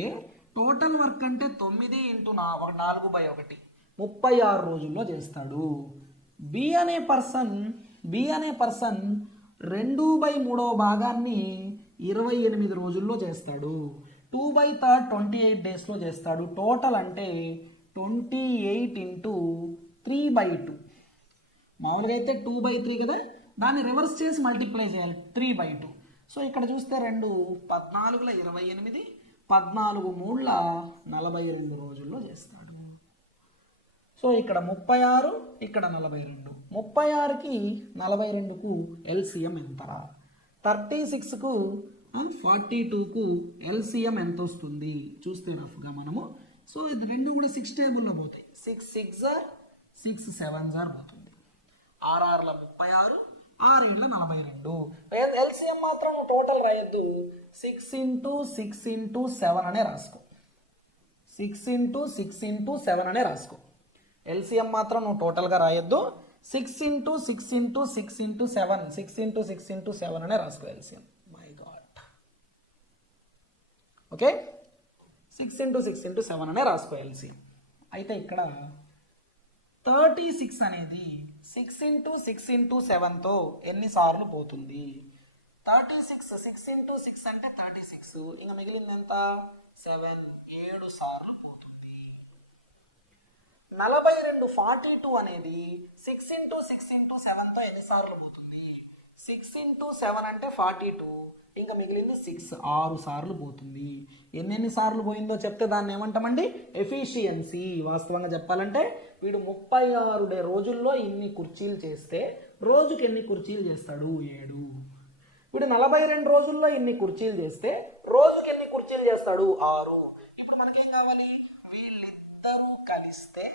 టోటల్ వర్క్ అంటే 9 × 4/1 36 రోజుల్లో చేస్తాడు. బి అనే పర్సన్ 2/3 భాగాన్ని 28 రోజుల్లో చేస్తాడు. 2/3 28 డేస్లో చేస్తాడు. టోటల్ అంటే 28 × 3/2. మామూలుగా అయితే 2/3 కదా, దాన్ని రివర్స్ చేసి మల్టిప్లై చేయాలి 3/2. సో ఇక్కడ చూస్తే 2 14 28, 14 3 42 రోజుల్లో చేస్తాడు. సో ఇక్కడ 36, ఇక్కడ 42. 36కి 42కు ఎల్సిఎం ఎంత? 36కు 42కు ఎల్సిఎం ఎంత వస్తుంది చూస్తే రఫ్గా మనము. సో ఇది రెండు కూడా 6 టేబుల్లో పోతాయి. 6 6s are 6 7s are పోతుంది. 6 6 36, 6 7 42. ఎల్సిఎం మాత్రం నువ్వు టోటల్ రాయొద్దు, 6 × 6 × 7 అనే రాసుకో. 6 × 6 × 7 అనే రాసుకో. ఎల్సిఎం మాత్రం నువ్వు టోటల్గా రాయొద్దు, 6 × 6 × 6 × 7 6 × 6 × 7 అనే రాసుకో ఎల్సిఎం. My God. ఓకే, 6 × 6 × 7 అనే రాసుకో ఎల్సిఎం. అయితే ఇక్కడ 36 అనేది 6 × 6 × 7తో ఎన్నిసార్లు పోతుంది? 36 6 × 6 అంటే 36, ఇంకా మిగిలింది ఎంత? 7 సార్లు పోతుంది. 42 42 అనేది 6 × 6 × 7తో ఎన్నిసార్లు పోతుంది? 6 × 7 అంటే 42, ఇంకా మిగిలింది 6 సార్లు పోతుంది. ఎన్ని సార్లు పోయిందో చెప్తే దాన్ని ఏమంటామండి? ఎఫిషియన్సీ. వాస్తవంగా చెప్పాలంటే వీడు 36 రోజుల్లో ఇన్ని కుర్చీలు చేస్తే రోజుకి ఎన్ని కుర్చీలు చేస్తాడు? 7. వీడు 42 రోజుల్లో ఇన్ని కుర్చీలు చేస్తే రోజుకి ఎన్ని కుర్చీలు చేస్తాడు? 6. ఇప్పుడు మనకేం కావాలి? వీళ్ళిద్దరూ కలిస్తే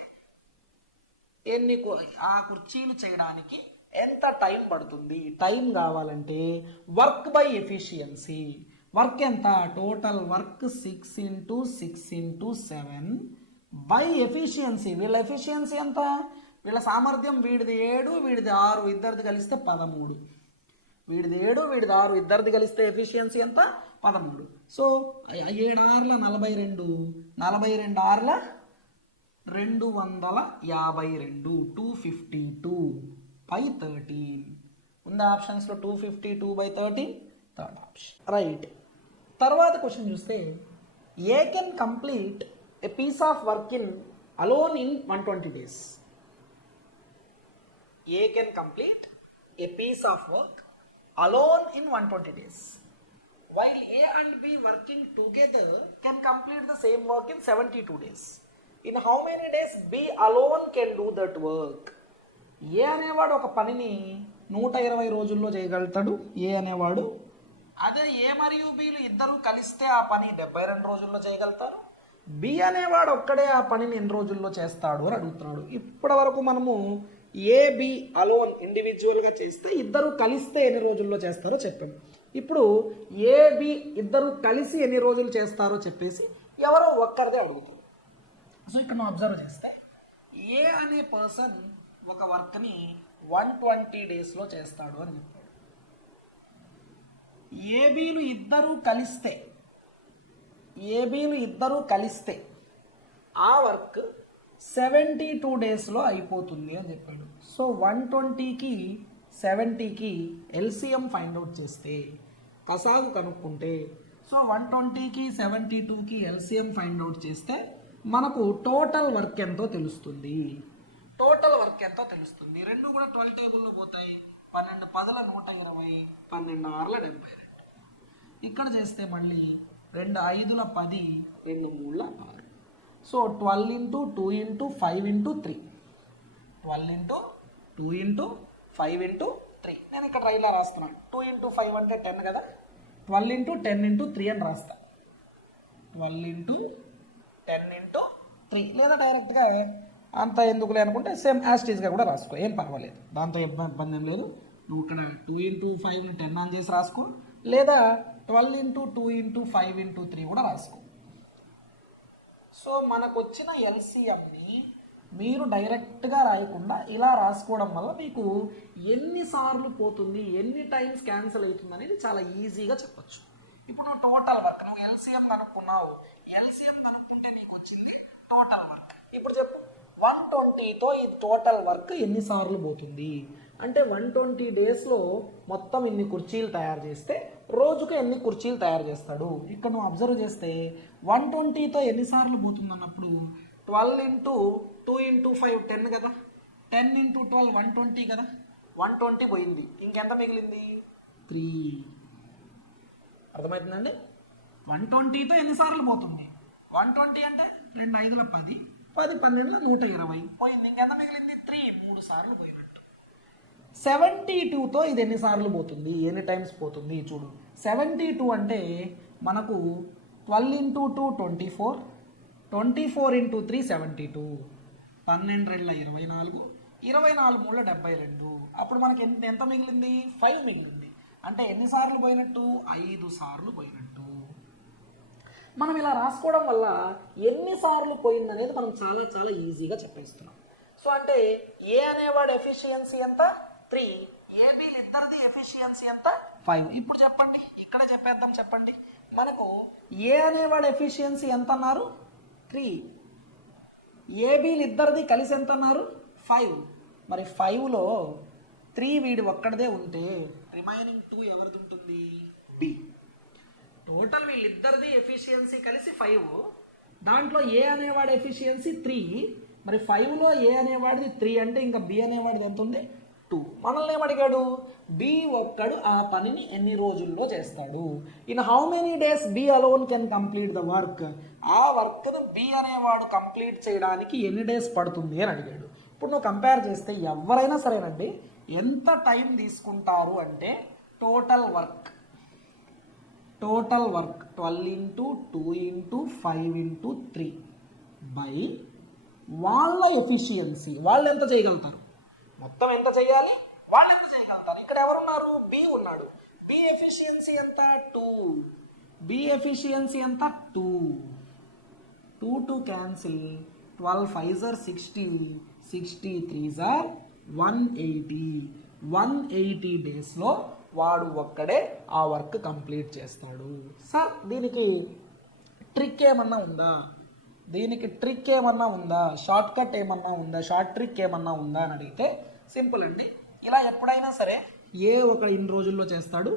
ఆ కుర్చీలు చేయడానికి ఎంత టైం పడుతుంది? టైం కావాలంటే వర్క్ బై ఎఫిషియన్సీ. వర్క్ ఎంత? Total work 6 × 6 × 7 by efficiency. వీళ్ళ ఎఫిషియన్సీ ఎంత? వీళ్ళ సామర్థ్యం వీడిది 7 వీడిది 6 ఇద్దరిది కలిస్తే 13. వీడిది 7 వీడిది 6 ఇద్దరిది కలిస్తే ఎఫిషియన్సీ ఎంత? 13. సో 7 6ల 42, 42 6ల 252, 252 by 13. ఉందా ఆప్షన్స్లో 252 by 13? Third option right. తర్వాత క్వశ్చన్ చూస్తే A can complete a piece of work in alone in 120 days. A can complete a piece of work alone in 120 days, while A and B working together can complete the same work in 72 days. In how many days B alone can do that work? A అనేవాడు ఒక పనిని 120 రోజుల్లో చేయగలుగుతాడు ఏ అనేవాడు. అదే ఏ మరియు బీలు ఇద్దరు కలిస్తే ఆ పని 72 రోజుల్లో చేయగలుగుతారు. బి అనేవాడు ఒక్కడే ఆ పనిని ఎన్ని రోజుల్లో చేస్తాడు అని అడుగుతున్నాడు. ఇప్పటి వరకు మనము ఏబి అలోన్ ఇండివిజువల్గా చేస్తే ఇద్దరు కలిస్తే ఎన్ని రోజుల్లో చేస్తారో చెప్పాము. ఇప్పుడు ఏబి ఇద్దరు కలిసి ఎన్ని రోజులు చేస్తారో చెప్పేసి ఎవరో ఒక్కరిదే అడుగుతారు. సో ఇక్కడ నువ్వు అబ్జర్వ్ చేస్తే ఏ అనే పర్సన్ ఒక వర్క్ని 120 డేస్లో చేస్తాడు అని చెప్పాడు. ఏబీలు ఇద్దరు కలిస్తే ఆ వర్క్ 72 డేస్లో అయిపోతుంది అని చెప్పాడు. సో 120కి 70కి ఎల్సిఎం ఫైండ్ అవుట్ చేస్తే కసాగు కనుక్కుంటే, సో 120కి 72కి ఎల్సిఎం ఫైండ్ అవుట్ చేస్తే మనకు టోటల్ వర్క్ ఎంతో తెలుస్తుంది. రెండు కూడా 12 టేబుల్లో పోతాయి. 12 10ల 120, 12 6ల 72. ఇక్కడ చేస్తే మళ్ళీ 2 5ల 10, 2 3ల 6. So 12 into 2 into 5 into 3, 12 into 2 into 5 into 3. నేను ఇక్కడ రైలా రాస్తున్నాను. 2 into 5 అంటే 10 కదా, 12 into 10 into 3 అని రాస్తా. 12 into 10 into 3, లేదా డైరెక్ట్గా అంత ఎందుకులే అనుకుంటే సేమ్ యాస్టీజ్గా కూడా రాసుకో, ఏం పర్వాలేదు, దాంతో ఇబ్బంది ఏం లేదు. నువ్వు ఇక్కడ 2 into 5ని 10 అని చేసి రాసుకో, లేదా 12 into 2 into 5 into 3 కూడా రాసుకో. సో మనకు వచ్చిన ఎల్సిఎంని మీరు డైరెక్ట్గా రాయకుండా ఇలా రాసుకోవడం వల్ల మీకు ఎన్నిసార్లు పోతుంది, ఎన్ని టైమ్స్ క్యాన్సిల్ అవుతుంది అనేది చాలా ఈజీగా చెప్పచ్చు. ఇప్పుడు నువ్వు టోటల్ వర్క్, నువ్వు ఎల్సిఎం కనుక్కున్నావు, ఎల్సిఎం కనుక్కుంటే నీకు వచ్చింది టోటల్ వర్క్. ఇప్పుడు చెప్పు 120తో ఈ టోటల్ వర్క్ ఎన్నిసార్లు పోతుంది అంటే 120 డేస్లో మొత్తం ఇన్ని కుర్చీలు తయారు చేస్తే రోజుకు ఎన్ని కుర్చీలు తయారు చేస్తాడు. ఇక్కడ నువ్వు అబ్జర్వ్ చేస్తే 120తో ఎన్నిసార్లు పోతుంది అన్నప్పుడు 12 into 2 into 5 10 కదా, 10 into 12 120 కదా, 120 పోయింది, ఇంకెంత మిగిలింది 3. అర్థమవుతుందండి? 120తో ఎన్నిసార్లు పోతుంది, 120 అంటే 2 5ల 10, 10 12ల 120 పోయింది, ఇంకెంత మిగిలింది 3, 3 సార్లు పోయినట్టు. 72తో ఇది ఎన్నిసార్లు పోతుంది, ఎన్ని టైమ్స్ పోతుంది చూడు. 72 అంటే మనకు 12 into 2 24, 24 into 3 72, 12 2 24, 24 3 72. అప్పుడు మనకి ఎంత మిగిలింది 5 మిగిలింది. అంటే ఎన్నిసార్లు పోయినట్టు 5 సార్లు పోయినట్టు. మనం ఇలా రాసుకోవడం వల్ల ఎన్నిసార్లు పోయిందనేది మనం చాలా చాలా ఈజీగా చెప్పేస్తున్నాం. సో అంటే ఏ అనేవాడు ఎఫిషియన్సీ ఎంత 3, ఏబీ ఇద్దరిది ఎఫిషియన్సీ ఎంత 5. ఇప్పుడు చెప్పండి, ఇక్కడ చెప్పేద్దాం, చెప్పండి. మనకు ఏ అనేవాడు ఎఫిషియన్సీ ఎంత అన్నారు 3, ఏబీలు ఇద్దరిది కలిసి ఎంత అన్నారు 5. మరి 5లో 3 వీడి ఒక్కడిదే ఉంటే రిమైనింగ్ 2 ఎవరిది ఉంటుంది బి. టోటల్ వీళ్ళిద్దరిది ఎఫిషియన్సీ కలిసి 5, దాంట్లో ఏ అనేవాడు ఎఫిషియన్సీ 3, మరి 5లో ఏ అనేవాడిది 3 అంటే ఇంకా బి అనేవాడిది ఎంత ఉంది 2. మనల్ని ఏమడిగాడు, బి ఒక్కడు ఆ పనిని ఎన్ని రోజుల్లో చేస్తాడు. In how many days B alone can complete the work. ఆ వర్క్ను బి అనేవాడు కంప్లీట్ చేయడానికి ఎన్ని డేస్ పడుతుంది అని అడిగాడు. ఇప్పుడు నువ్వు కంపేర్ చేస్తే ఎవరైనా సరేనండి ఎంత టైం తీసుకుంటారు అంటే total work 12 into 2 into 5 into 3 by వాళ్ళ ఎఫిషియన్సీ, వాళ్ళు ఎంత చేయగలుగుతారు, మొత్తం ఎంత చేయాలి, వాళ్ళు ఎంత చేయగలుగుతారు. ఇక్కడ ఎవరున్నారు, బి ఉన్నాడు, బి ఎఫిషియన్సీ ఎంత 2, బి ఎఫిషియన్సీ ఎంత 2 to cancel 12 5s are 60, 60 3s are 180. 180 డేస్లో వాడు ఒక్కడే ఆ వర్క్ కంప్లీట్ చేస్తాడు. సార్ దీనికి ట్రిక్ ఏమన్నా ఉందా, దీనికి ట్రిక్ ఏమన్నా ఉందా, షార్ట్ కట్ ఏమన్నా ఉందా, షార్ట్ ట్రిక్ ఏమన్నా ఉందా అని అడిగితే సింపుల్ అండి. ఇలా ఎప్పుడైనా సరే ఏ ఒక ఇన్ని రోజుల్లో చేస్తాడు,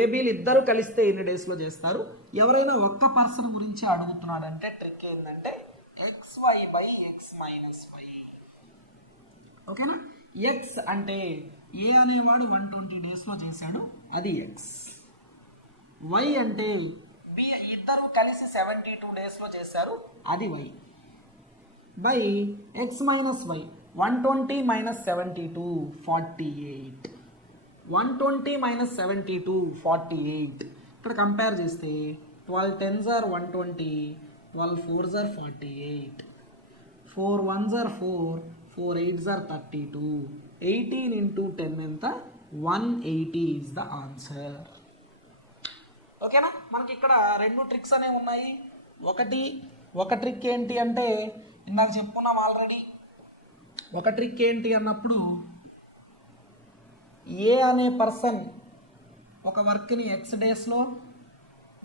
ఏబీలు ఇద్దరు కలిస్తే ఎన్ని డేస్లో చేస్తారు, ఎవరైనా ఒక్క పర్సన్ గురించి అడుగుతున్నాడంటే ట్రిక్ ఏంటంటే xy/x-y. ఓకేనా? ఎక్స్ అంటే ఏ అనేవాడు 120 డేస్లో చేశాడు, అది ఎక్స్. వై అంటే బి ఇద్దరు కలిసి 72 డేస్లో చేశారు, అది Y. By X minus Y 120 minus 72 48. 120 minus 72 48. ఇక్కడ కంపేర్ చేస్తే 12 10s are 120, 12 4s are 48, 4 1s are 4, 4 8s are 32. 18 into 10 ఎంత? 180 is the answer. ఓకేనా? మనకి ఇక్కడ రెండు ట్రిక్స్ అనేవి ఉన్నాయి. ఒక ట్రిక్ ఏంటి అంటే ఇందాక చెప్పుకున్నాం ఆల్రెడీ. ఒక ట్రిక్ ఏంటి అన్నప్పుడు ఏ అనే పర్సన్ ఒక వర్క్ని ఎక్స్ డేస్లో,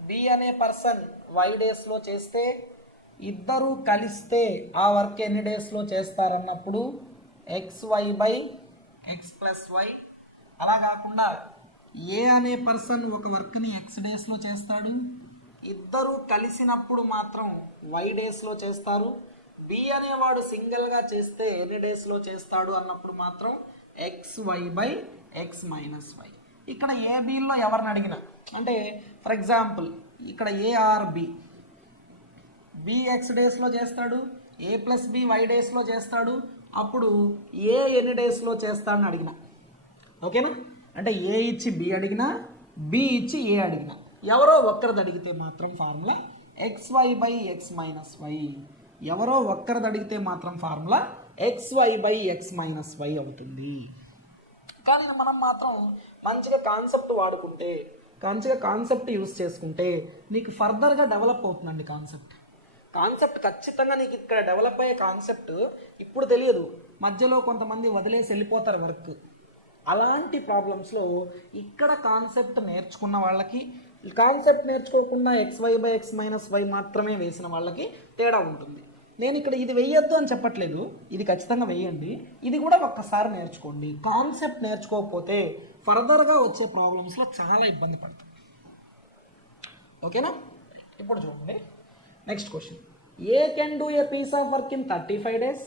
బి అనే పర్సన్ వై డేస్లో చేస్తే ఇద్దరు కలిస్తే ఆ వర్క్ ఎన్ని డేస్లో చేస్తారన్నప్పుడు xy/x+y. అలా కాకుండా ఏ అనే పర్సన్ ఒక వర్క్ని ఎక్స్ డేస్లో చేస్తాడు, ఇద్దరు కలిసినప్పుడు మాత్రం వై డేస్లో చేస్తారు. బి అనేవాడు సింగిల్గా చేస్తే ఎన్ని డేస్లో చేస్తాడు అన్నప్పుడు మాత్రం xy/x-y. ఇక్కడ ఏబీలో ఎవరిని అడిగినా అంటే ఫర్ ఎగ్జాంపుల్ ఇక్కడ ఏఆర్ బి ఎక్స్ డేస్లో చేస్తాడు, ఏ ప్లస్ బి వై డేస్లో చేస్తాడు, అప్పుడు ఏ ఎన్ని డేస్లో చేస్తాడని అడిగిన. ఓకేనా? అంటే ఏ ఇచ్చి బి అడిగినా, బి ఇచ్చి ఏ అడిగినా, ఎవరో ఒక్కరిది అడిగితే మాత్రం ఫార్ములా xy/x-y. ఎవరో ఒక్కరిది అడిగితే మాత్రం ఫార్ములా xy/x-y అవుతుంది. కానీ మనం మాత్రం మంచిగా కాన్సెప్ట్ వాడుకుంటే, మంచిగా కాన్సెప్ట్ యూజ్ చేసుకుంటే నీకు ఫర్దర్గా డెవలప్ అవుతుందండి కాన్సెప్ట్ ఖచ్చితంగా నీకు ఇక్కడ డెవలప్ అయ్యే కాన్సెప్ట్ ఇప్పుడు తెలియదు, మధ్యలో కొంతమంది వదిలేసి వెళ్ళిపోతారు వర్క్. అలాంటి ప్రాబ్లమ్స్లో ఇక్కడ కాన్సెప్ట్ నేర్చుకున్న వాళ్ళకి, కాన్సెప్ట్ నేర్చుకోకుండా xy/x-y మాత్రమే వేసిన వాళ్ళకి తేడా ఉంటుంది. నేను ఇక్కడ ఇది వెయ్యొద్దు అని చెప్పట్లేదు, ఇది ఖచ్చితంగా వెయ్యండి. ఇది కూడా ఒక్కసారి నేర్చుకోండి. కాన్సెప్ట్ నేర్చుకోకపోతే ఫర్దర్గా వచ్చే ప్రాబ్లమ్స్లో చాలా ఇబ్బంది పడతాం. ఓకేనా? ఇప్పుడు చూడండి next question. A can do a piece of work in 35 days?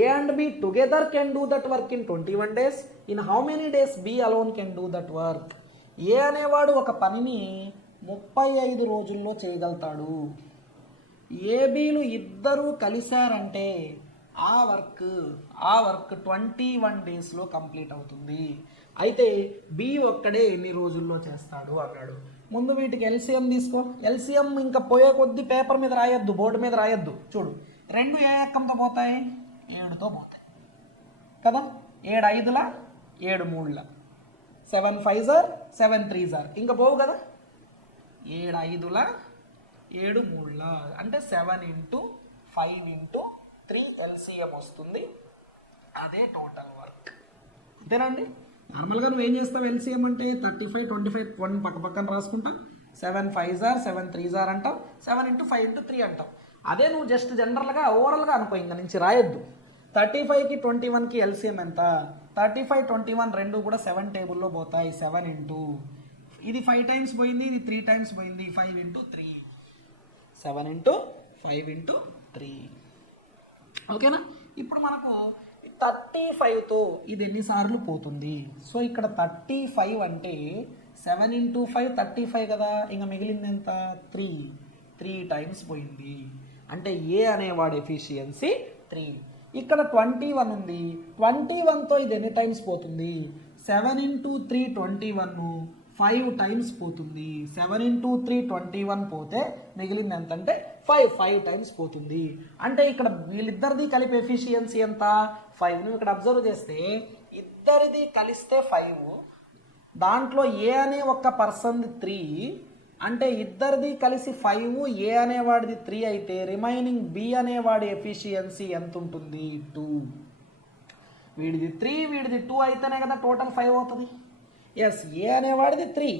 A and B together can do that work in 21 days. In how many days B alone can do that work? A అనేవాడు ఒక పనిని 35 రోజుల్లో చేయగలుగుతాడు. ఏబీలు ఇద్దరూ కలిశారంటే ఆ work 21 డేస్లో complete అవుతుంది. అయితే బి ఒక్కడే ఎన్ని రోజుల్లో చేస్తాడు అన్నాడు. ముందు వీటికి ఎల్సిఎం తీసుకో. ఎల్సిఎం ఇంకా పోయే కొద్దీ పేపర్ మీద రాయొద్దు, బోర్డు మీద రాయొద్దు. చూడు, రెండు ఏ ఎక్కంతో పోతాయి? 7తో పోతాయి కదా. 7 5ల 7 3ల 7 5s are 7 3s are ఇంకా పోవు కదా. 7 5ల 7 3ల అంటే 7 into 5 into 3 ఎల్సిఎం వస్తుంది. అదే టోటల్ వర్క్. అంతేనండి. నార్మల్గా నువ్వు ఏం చేస్తావు? ఎల్సిఎం అంటే 35 25 1 పక్క పక్కన రాసుకుంటా. 7 5s are 7 3s are అంటావు, 7 into 5 into 3 అంటావు. అదే నువ్వు జస్ట్ జనరల్గా ఓవరాల్గా అనుకో, ఇంకా నుంచి రాయొద్దు. 35కి 21కి ఎల్సిఎం ఎంత? 35 21 రెండు కూడా 7 టేబుల్లో పోతాయి. 7 into ఇది 5 times పోయింది, ఇది 3 times పోయింది. 5 into 3 7 into 5 into 3. ఓకేనా? ఇప్పుడు మనకు 35తో ఇది ఎన్నిసార్లు పోతుంది? సో ఇక్కడ 35 అంటే 7 into 5 35 కదా. ఇంకా మిగిలింది ఎంత? 3 times పోయింది. అంటే ఏ అనేవాడు ఎఫిషియన్సీ 3. ఇక్కడ 21 ఉంది. 21తో ఇది ఎన్ని టైమ్స్ పోతుంది? 7 into 3 21 5 times పోతుంది. 7 into 3 21 పోతే మిగిలింది ఎంత అంటే 5 times పోతుంది. అంటే ఇక్కడ వీళ్ళిద్దరిది కలిపి ఎఫిషియన్సీ ఎంత? 5. నువ్వు ఇక్కడ అబ్జర్వ్ చేస్తే ఇద్దరిది కలిస్తే 5, దాంట్లో ఏ అనే ఒక్క పర్సన్ 3, అంటే ఇద్దరిది కలిసి 5, ఏ అనేవాడిది 3 అయితే రిమైనింగ్ బి అనేవాడి ఎఫిషియన్సీ ఎంత ఉంటుంది? 2. వీడిది 3, వీడిది 2 అయితేనే కదా టోటల్ 5 అవుతుంది. ఎస్, ఏ అనేవాడిది 3,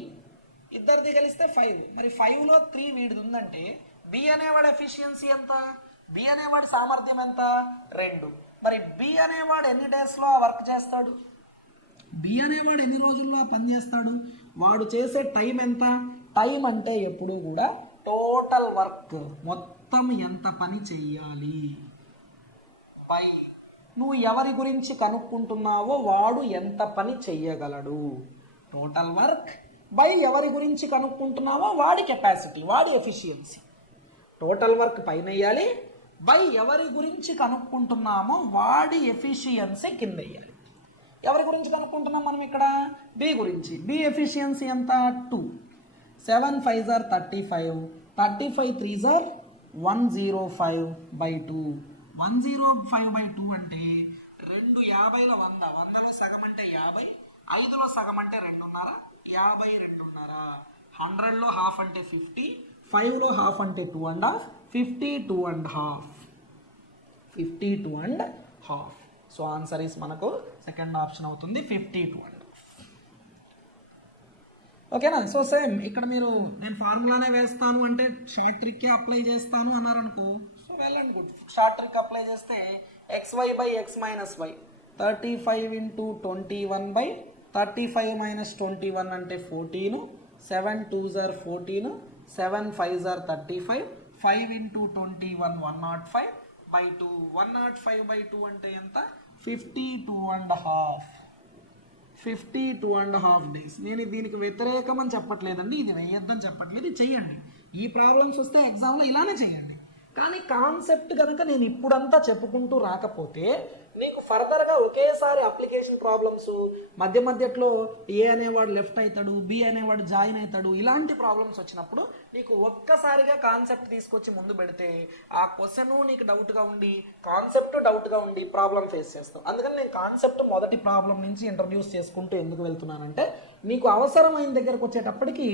ఇద్దరిది కలిస్తే 5. మరి 5లో 3 వీడిది ఉందంటే బి అనేవాడి ఎఫిషియన్సీ ఎంత? బి అనేవాడి సామర్థ్యం ఎంత? 2. మరి బి అనేవాడు ఎన్ని డేస్లో ఆ వర్క్ చేస్తాడు? బి అనేవాడు ఎన్ని రోజుల్లో ఆ పని చేస్తాడు? వాడు చేసే టైం ఎంత? టైం అంటే ఎప్పుడు కూడా టోటల్ వర్క్, మొత్తం ఎంత పని చెయ్యాలి పై నువ్వు ఎవరి గురించి కనుక్కుంటున్నావో వాడు ఎంత పని చెయ్యగలడు. టోటల్ వర్క్ బై ఎవరి గురించి కనుక్కుంటున్నావో వాడి కెపాసిటీ, వాడి ఎఫిషియన్సీ. టోటల్ వర్క్ పైన వేయాలి, బై ఎవరి గురించి కనుక్కుంటున్నామో వాడి ఎఫిషియన్సీ కింద వేయాలి. ఎవరి గురించి కనుక్కుంటున్నాం మనం ఇక్కడ? బి గురించి. బి ఎఫిషియన్సీ ఎంత? 2. 7 5s are 35, 35 3s are 105/2. 105/2 అంటే 2 50లో 100, 100లో సగం అంటే 50, 5లో సగం అంటే 2.5, 50 2.5, 100లో హాఫ్ అంటే 50, 5లో హాఫ్ అంటే 2.5, 50 2.5, 50 2.5. సో ఆన్సర్ ఈస్ మనకు సెకండ్ ఆప్షన్ అవుతుంది, 50 2.5. ఓకేనా? సో సేమ్ ఇక్కడ మీరు నేను ఫార్ములానే వేస్తాను అంటే షార్ట్ ట్రిక్కే అప్లై చేస్తాను అన్నారనుకో, so well and good. Short trick apply చేస్తే xy by x minus y, 35 × 21/35 - 21 అంటే 14, 7 2s are 14, 7 5s are 35, 5 × 21 105/2, 105/2 అంటే ఎంత? 52.5, 52.5 days. నేను దీనికి వ్యతిరేకం అని చెప్పట్లేదండి, ఇది వేయొద్దని చెప్పట్లేదు, ఇది చెయ్యండి. ఈ ప్రాబ్లమ్స్ వస్తే ఎగ్జామ్లో ఇలానే చేయండి. కానీ కాన్సెప్ట్ కనుక నేను ఇప్పుడంతా చెప్పుకుంటూ రాకపోతే నీకు ఫర్దర్గా ఒకేసారి అప్లికేషన్ ప్రాబ్లమ్స్ మధ్య మధ్యలో ఏ అనేవాడు లెఫ్ట్ అవుతాడు, బి అనేవాడు జాయిన్ అవుతాడు, ఇలాంటి ప్రాబ్లమ్స్ వచ్చినప్పుడు నీకు ఒక్కసారిగా కాన్సెప్ట్ తీసుకొచ్చి ముందు పెడితే ఆ క్వశ్చన్ నీకు డౌట్గా ఉండి, కాన్సెప్ట్ డౌట్గా ఉండి ప్రాబ్లం ఫేస్ చేస్తాం. అందుకని నేను కాన్సెప్ట్ మొదటి ప్రాబ్లం నుంచి ఇంట్రడ్యూస్ చేసుకుంటూ ఎందుకు వెళ్తున్నానంటే నీకు అవసరమైన దగ్గరకు వచ్చేటప్పటికి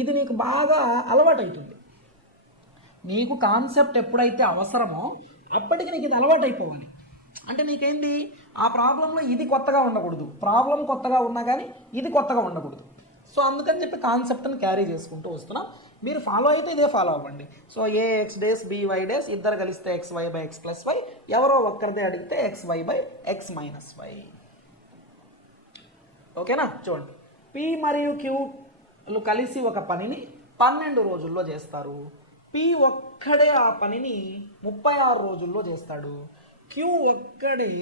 ఇది నీకు బాగా అలవాటు అవుతుంది. నీకు కాన్సెప్ట్ ఎప్పుడైతే అవసరమో అప్పటికి నీకు ఇది అలవాటు అయిపోవాలి. అంటే నీకేంది, ఆ ప్రాబ్లంలో ఇది కొత్తగా ఉండకూడదు, ప్రాబ్లం కొత్తగా ఉన్నా కానీ ఇది కొత్తగా ఉండకూడదు. సో అందుకని చెప్పి కాన్సెప్ట్ని క్యారీ చేసుకుంటూ వస్తున్నాం. మీరు ఫాలో అయితే ఇదే ఫాలో అవ్వండి. So ax days by days, ఇద్దరు కలిస్తే xy by x plus y, ఎవరో ఒక్కరిదే అడిగితే xy by x minus y. ఓకేనా? చూడండి, p మరియు qలు కలిసి ఒక పనిని 12 రోజుల్లో చేస్తారు. p ఒక్కడే ఆ పనిని 36 రోజుల్లో చేస్తాడు. q ఒక్కడే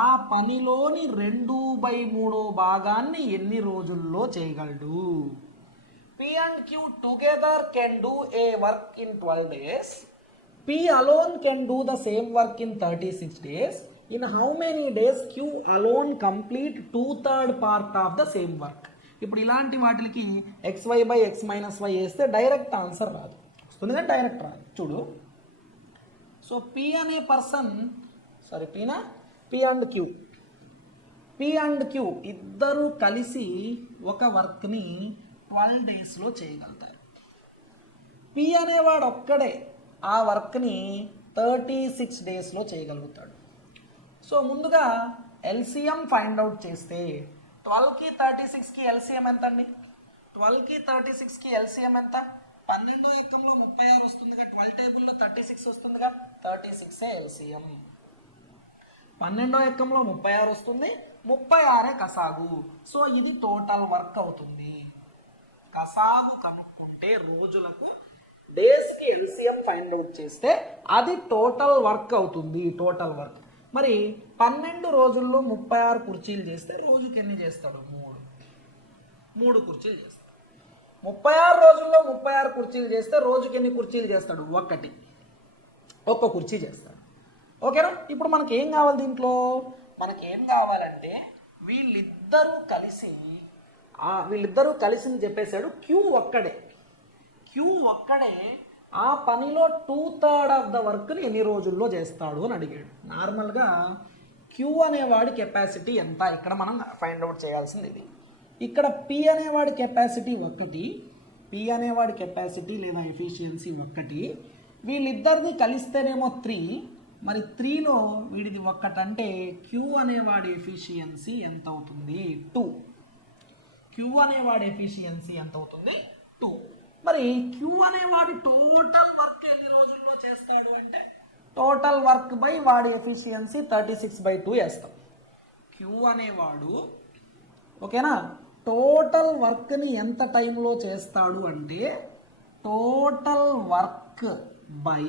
ఆ పనిలోని 2/3 భాగాన్ని ఎన్ని రోజుల్లో చేయగలడు? p and q together can do a work in 12 days. p alone can do the same work in 36 days. In how many days q alone complete 2/3 part of the same work? ఇప్పుడు ఇలాంటి వాటికి xy by x minus y వేస్తే direct answer రాదు, వస్తుంది కానీ direct రాదు. చూడు, so p అనే person, sorry p and q ఇద్దరు కలిసి ఒక వర్క్ని 12 డేస్లో చేయగలుగుతారు. p అనేవాడు ఒక్కడే ఆ వర్క్ని 36 డేస్లో చేయగలుగుతాడు. సో ముందుగా ఎల్సిఎం ఫైండ్ అవుట్ చేస్తే 12కి 36కి ఎల్సిఎం ఎంత అండి? 12కి 36కి ఎల్సిఎం ఎంత? 12వ ఎక్కంలో 36 వస్తుందిగా, 12 టేబుల్లో 36 వస్తుందిగా, 36 ఎల్సిఎం. 12వ ఎక్కంలో 36 వస్తుంది, 36 కసాగు. సో ఇది టోటల్ వర్క్ అవుతుంది. కసాగు కనుక్కుంటే రోజులకు, డేస్కి ఎల్సిఎం ఫైండ్ అవుట్ చేస్తే అది టోటల్ వర్క్ అవుతుంది. టోటల్ వర్క్ మరి 12 రోజుల్లో 36 కుర్చీలు చేస్తే రోజుకి ఎన్ని చేస్తాడు? 3 కుర్చీలు చేస్తాడు. 36 రోజుల్లో 36 కుర్చీలు చేస్తే రోజుకి ఎన్ని కుర్చీలు చేస్తాడు? ఒక్క కుర్చీ చేస్తాడు. ఓకేనా? ఇప్పుడు మనకి ఏం కావాలి దీంట్లో? మనకి ఏం కావాలంటే వీళ్ళిద్దరూ కలిసి చెప్పేశాడు క్యూ ఒక్కడే ఆ పనిలో 2/3 ఆఫ్ ద వర్క్ని ఎన్ని రోజుల్లో చేస్తాడు అని అడిగాడు. నార్మల్గా క్యూ అనేవాడి కెపాసిటీ ఎంత ఇక్కడ మనం ఫైండ్ అవుట్ చేయాల్సింది ఇది. ఇక్కడ పి అనేవాడి కెపాసిటీ 1, పి అనేవాడి కెపాసిటీ లేదా ఎఫిషియన్సీ 1, వీళ్ళిద్దరిది కలిస్తేనేమో 3, మరి 3లో వీడిది 1 అంటే క్యూ అనేవాడి ఎఫిషియన్సీ ఎంత అవుతుంది? 2. క్యూ అనేవాడి ఎఫిషియన్సీ ఎంత అవుతుంది? 2. మరి క్యూ అనేవాడు టోటల్ వర్క్ ఎన్ని రోజుల్లో చేస్తాడు అంటే టోటల్ వర్క్ బై వాడి ఎఫిషియన్సీ 36/2 వేస్తాం. క్యూ అనేవాడు ఓకేనా టోటల్ వర్క్ని ఎంత టైంలో చేస్తాడు అంటే టోటల్ వర్క్ బై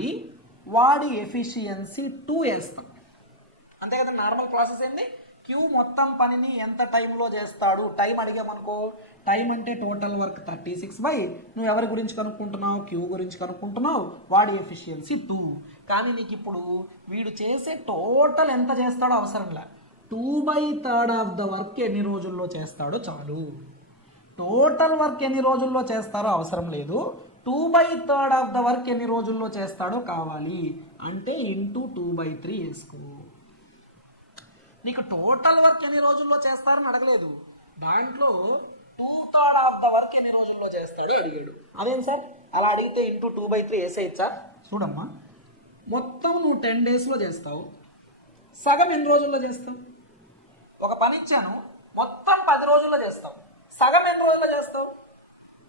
వాడి ఎఫిషియన్సీ 2 వేస్తాం. అంతే కదా, నార్మల్ ప్రాసెస్ ఏంది? క్యూ మొత్తం పనిని ఎంత టైంలో చేస్తాడు, టైం అడిగామనుకో, టైం అంటే టోటల్ వర్క్ 36 నువ్వు ఎవరి గురించి కనుక్కుంటున్నావు? క్యూ గురించి కనుక్కుంటున్నావు, వాడి ఎఫిషియన్సీ 2. కానీ నీకు ఇప్పుడు వీడు చేసే టోటల్ ఎంత చేస్తాడో అవసరంలా, 2/3 ఆఫ్ ద వర్క్ ఎన్ని రోజుల్లో చేస్తాడో చాలు. టోటల్ వర్క్ ఎన్ని రోజుల్లో చేస్తారో అవసరం లేదు, 2/3 ఆఫ్ ద వర్క్ ఎన్ని రోజుల్లో చేస్తాడో కావాలి. అంటే ఇంటూ 2/3 వేసుకో. నీకు టోటల్ వర్క్ ఎన్ని రోజుల్లో చేస్తారని అడగలేదు, దాంట్లో 2/3 ఆఫ్ ద వర్క్ ఎన్ని రోజుల్లో చేస్తాడో అడిగాడు. అదేం సార్ అలా అడిగితే ఇంటూ 2/3 వేసేయచ్చా? చూడమ్మా, మొత్తం నువ్వు 10 డేస్లో చేస్తావు, సగం ఎన్ని రోజుల్లో చేస్తావు? ఒక పని ఇచ్చాను, మొత్తం 10 రోజుల్లో చేస్తావు, సగం ఎన్ని రోజుల్లో చేస్తావు?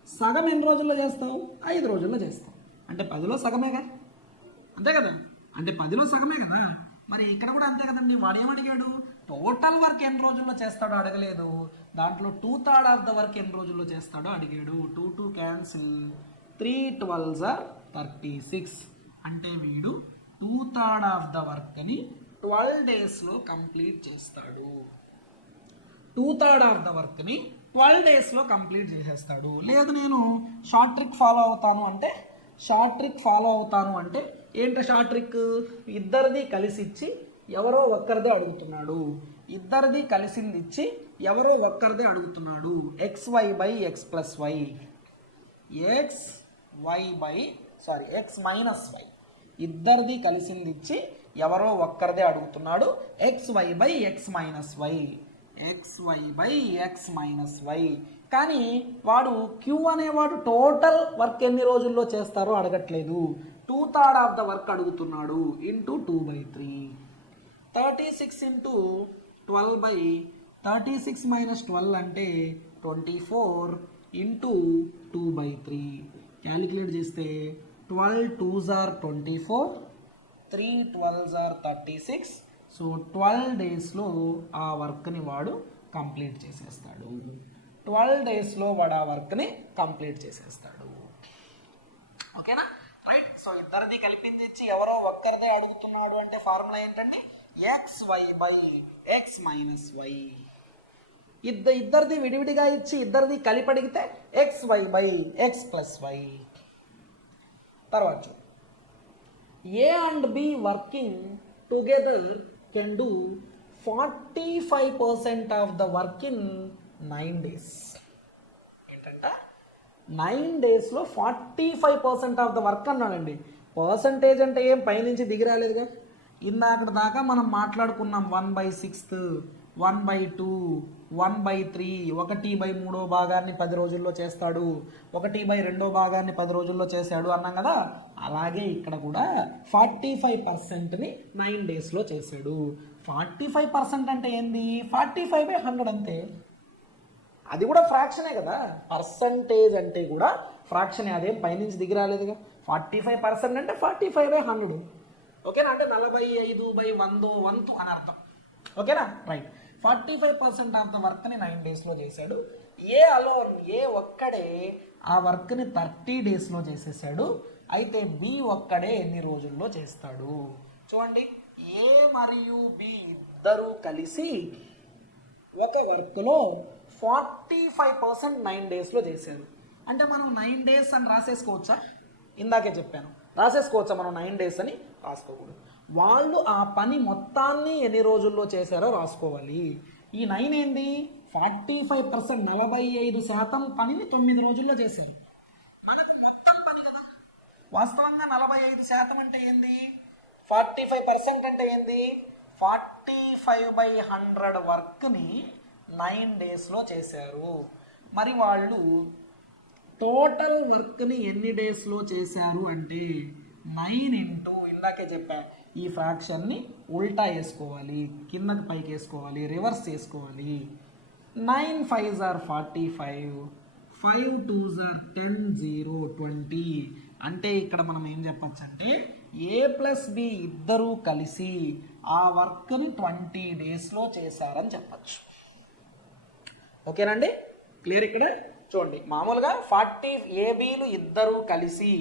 సగం ఎన్ని రోజుల్లో చేస్తావు? 5 రోజుల్లో చేస్తావు. అంటే 10లో సగమేగా, అంతే కదా? అంటే 10లో సగమే కదా. మరి ఇక్కడ కూడా అంతే కదండి. వాడు ఏమడిగాడు? టోటల్ వర్క్ ఎన్ని రోజుల్లో చేస్తాడో అడగలేదు, దాంట్లో 2/3 ఆఫ్ ద వర్క్ ఎన్ని రోజుల్లో చేస్తాడో అడిగాడు. 2 2 క్యాన్సిల్, 3 12s are 36. అంటే వీడు 2/3 ఆఫ్ ద వర్క్ని 12 డేస్లో కంప్లీట్ చేస్తాడు. 2/3 ఆఫ్ ద వర్క్ని 12 డేస్లో కంప్లీట్ చేసేస్తాడు. లేదు నేను షార్ట్ ట్రిక్ ఫాలో అవుతాను అంటే, ఏంటో షార్ట్ ట్రిక్? ఇద్దరిది కలిసి ఇచ్చి ఎవరో ఒక్కరిదే అడుగుతున్నాడు, ఇద్దరిది కలిసింది ఇచ్చి ఎవరో ఒక్కరిదే అడుగుతున్నాడు. ఎక్స్ మైనస్ వై, ఇద్దరిది కలిసింది ఇచ్చి ఎవరో ఒక్కరిదే అడుగుతున్నాడు. XY by X minus Y. కానీ వాడు క్యూ అనేవాడు టోటల్ వర్క్ ఎన్ని రోజుల్లో చేస్తారో అడగట్లేదు, 2/3 ఆఫ్ ద వర్క్ అడుగుతున్నాడు. ఇంటూ 2/3, 36 ఇంటూ 36 మైనస్ 12 అంటే 24 ఇంటూ 2/3. క్యాలిక్యులేట్ చేస్తే 12 2s are 24, 3 12s are 36. So 12 డేస్లో ఆ వర్క్ని వాడు కంప్లీట్ చేసేస్తాడు. 12 డేస్లో వాడు ఆ వర్క్ని కంప్లీట్ చేసేస్తాడు. ఓకేనా? రైట్. సో ఇద్దరిది కల్పించి ఇచ్చి ఎవరో ఒక్కరిదే అడుగుతున్నాడు అంటే ఫార్ములా ఏంటండి? XY by X minus Y. ఇద్దరిది విడివిడిగా ఇచ్చి ఇద్దరిది కలిపి అడిగితే XY by X plus Y. తర్వాత A and B working together can do 45% of the work in 9 days. ఏంటంటే 9 డేస్లో 45% ఆఫ్ ద వర్క్ అన్నాడండి. పర్సంటేజ్ అంటే ఏం పైనుంచి దిగి రాలేదుగా. ఇందాక దాకా మనం మాట్లాడుకున్నాం 1/6, 1/2, 1/3, 1/3 భాగాన్ని 10 రోజుల్లో చేస్తాడు, 1/2 భాగాన్ని 10 రోజుల్లో చేశాడు అన్నాం కదా. అలాగే ఇక్కడ కూడా 45%ని 9 డేస్లో చేశాడు. 45% అంటే ఏంది? 45/100 అంతే. అది కూడా ఫ్రాక్షనే కదా. పర్సంటేజ్ అంటే కూడా ఫ్రాక్షనే, అదేం పైనుంచి దిగి రాలేదుగా. 45% అంటే 45/100. ఓకేనా? అంటే 45/100 వంతు అని అర్థం. ఓకేనా? రైట్. 45% ఆఫ్ ద వర్క్ని 9 డేస్లో చేశాడు. ఏ ఒక్కడే ఆ వర్క్ని 30 డేస్లో చేసేసాడు. అయితే బి ఒక్కడే ఎన్ని రోజుల్లో చేస్తాడు? చూడండి, ఏ మరియు బి ఇద్దరూ కలిసి ఒక వర్క్లో 45% 9 డేస్లో చేశారు. అంటే మనం 9 డేస్ అని రాసేసుకోవచ్చా? ఇందాకే చెప్పాను, రాసేసుకోవచ్చా మనం 9 డేస్ అని? రాసుకోకూడదు. వాళ్ళు ఆ పని మొత్తాన్ని ఎన్ని రోజుల్లో చేశారో రాసుకోవాలి. ఈ 9 ఏంది? 45%, 45% పనిని 9 రోజుల్లో చేశారు. మనకు మొత్తం పని కదా. వాస్తవంగా 45% అంటే ఏంది? 45% అంటే ఏంది? 45/100 వర్క్ని 9 డేస్లో చేశారు. మరి వాళ్ళు టోటల్ వర్క్ని ఎన్ని డేస్లో చేశారు అంటే 9 ఇంటూ ఇందాకే చెప్పా ఈ ఫ్రాక్షన్ని ఉల్టా వేసుకోవాలి, కిందకి పైకి వేసుకోవాలి, రివర్స్ చేసుకోవాలి. 9 5s are 45, 5 2s are 10, 0 20. అంటే ఇక్కడ మనం ఏం చెప్పచ్చు అంటే A ప్లస్ బి ఇద్దరూ కలిసి ఆ వర్క్ని 20 డేస్లో చేశారని చెప్పచ్చు. ఓకేనండి, క్లియర్? ఇక్కడ చూడండి, మామూలుగా 40 ఏబీలు ఇద్దరూ కలిసి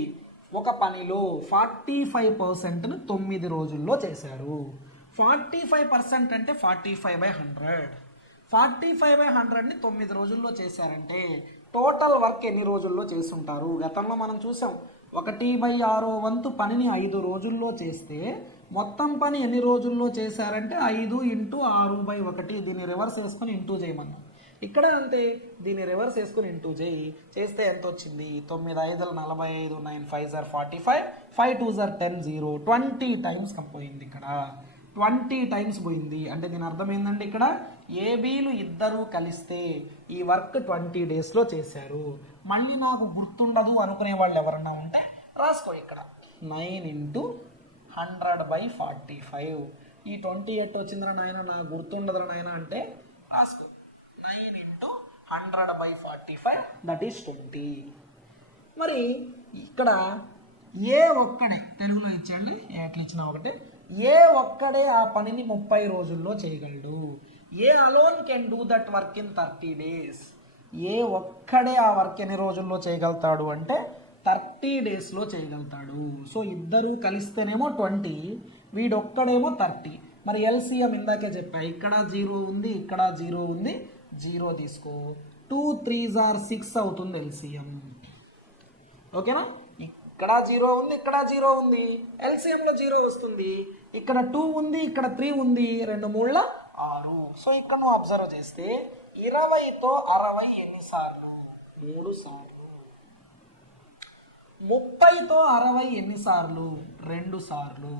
ఒక పనిలో 45%ను 9 రోజుల్లో చేశారు. 45% అంటే 45/100. 45/100ని 9 రోజుల్లో చేశారంటే టోటల్ వర్క్ ఎన్ని రోజుల్లో చేస్తుంటారు? గతంలో మనం చూసాం 1/6 వంతు పనిని 5 రోజుల్లో చేస్తే మొత్తం పని ఎన్ని రోజుల్లో చేశారంటే 5 ఇంటూ 6/1. దీన్ని రివర్స్ వేసుకొని ఇంటూ చేయమన్నాం. ఇక్కడ అంతే, దీన్ని రివర్స్ వేసుకుని ఇంటూ చేస్తే ఎంత వచ్చింది? 9 5 45, 9 5 45, 5 2 10, 0 20 టైమ్స్ పోయింది. ఇక్కడ 20 టైమ్స్ పోయింది. అంటే దీని అర్థం ఏంటంటే ఇక్కడ ఏబీలు ఇద్దరు కలిస్తే ఈ వర్క్ 20 డేస్లో చేశారు. మళ్ళీ నాకు గుర్తుండదు అనుకునే వాళ్ళు ఎవరన్నా ఉంటే రాసుకో ఇక్కడ 9 ఇంటూ 100/45. ఈ 20 ఎట్ వచ్చిందిరా నాయన, నాకు గుర్తుండదురా నాయన అంటే రాసుకో 9 ఇంటూ 100/45, దట్ ఈస్ 20. మరి ఇక్కడ ఏ ఒక్కడే, తెలుగులో ఇచ్చేయండి ఎట్లా ఇచ్చినా ఒకటే, ఏ ఒక్కడే ఆ పనిని 30 రోజుల్లో చేయగలడు. A alone can do that work in 30 days. A ఒక్కడే ఆ వర్క్ ఎన్ని రోజుల్లో చేయగలుగుతాడు అంటే 30 డేస్లో చేయగలుగుతాడు. సో ఇద్దరు కలిస్తేనేమో 20, వీడొక్కడేమో 30. మరి ఎల్సిఎం ఇందాకే చెప్పా, ఇక్కడ 0 ఉంది, ఇక్కడ 0 ఉంది, 0 తీసుకో. 2 3s are 6 అవుతుంది ఎల్సిఎం. ఓకేనా? ఇక్కడ 0 ఉంది, ఇక్కడ 0 ఉంది, ఎల్సిఎంలో 0 వస్తుంది. ఇక్కడ 2 ఉంది, ఇక్కడ 3 ఉంది, 2 3 6. సో ఇక్కడ నువ్వు అబ్జర్వ్ చేస్తే 20తో 60 ఎన్నిసార్లు? 3 సార్లు. 30తో 60 ఎన్నిసార్లు? 2 సార్లు.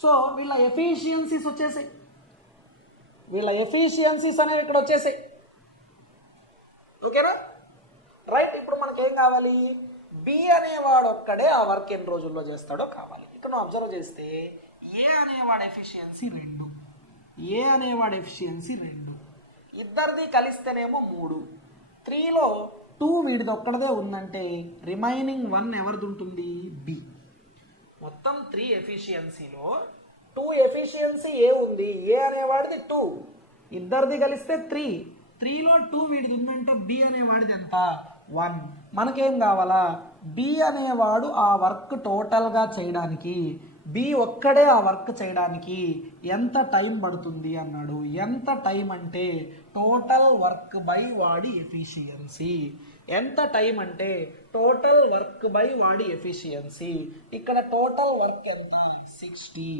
సో వీళ్ళ ఎఫిషియన్సీస్ వచ్చేసాయి, వీళ్ళ ఎఫిషియన్సీస్ అనేవి ఇక్కడ వచ్చేసాయి. ఓకేనా? రైట్. ఇప్పుడు మనకేం కావాలి? బి అనేవాడు ఒక్కడే ఆ వర్క్ ఎన్ని రోజుల్లో చేస్తాడో కావాలి. ఇక్కడ నువ్వు అబ్జర్వ్ చేస్తే ఏ అనేవాడు ఎఫిషియన్సీ 2, ఏ అనేవాడు ఎఫిషియన్సీ 2, ఇద్దరిది కలిస్తేనేమో 3. 3లో 2 వీడిది ఒక్కడదే ఉందంటే రిమైనింగ్ 1 ఎవరిది ఉంటుంది? బి. మొత్తం 3 ఎఫిషియన్సీలో 2 ఎఫిషియన్సీ ఏ ఉంది, ఏ అనేవాడిది 2, ఇద్దరిది కలిస్తే 3. 3లో 2 వీడిది ఉందంటే బి అనేవాడిది ఎంత? 1. మనకేం కావాలా? బి అనేవాడు ఆ వర్క్ టోటల్గా చేయడానికి, బి ఒక్కడే ఆ వర్క్ చేయడానికి ఎంత టైం పడుతుంది అన్నాడు. ఎంత టైం అంటే టోటల్ వర్క్ బై వాడి ఎఫిషియన్సీ. ఎంత టైం అంటే టోటల్ వర్క్ బై వాడి ఎఫిషియన్సీ. ఇక్కడ టోటల్ వర్క్ ఎంత? 60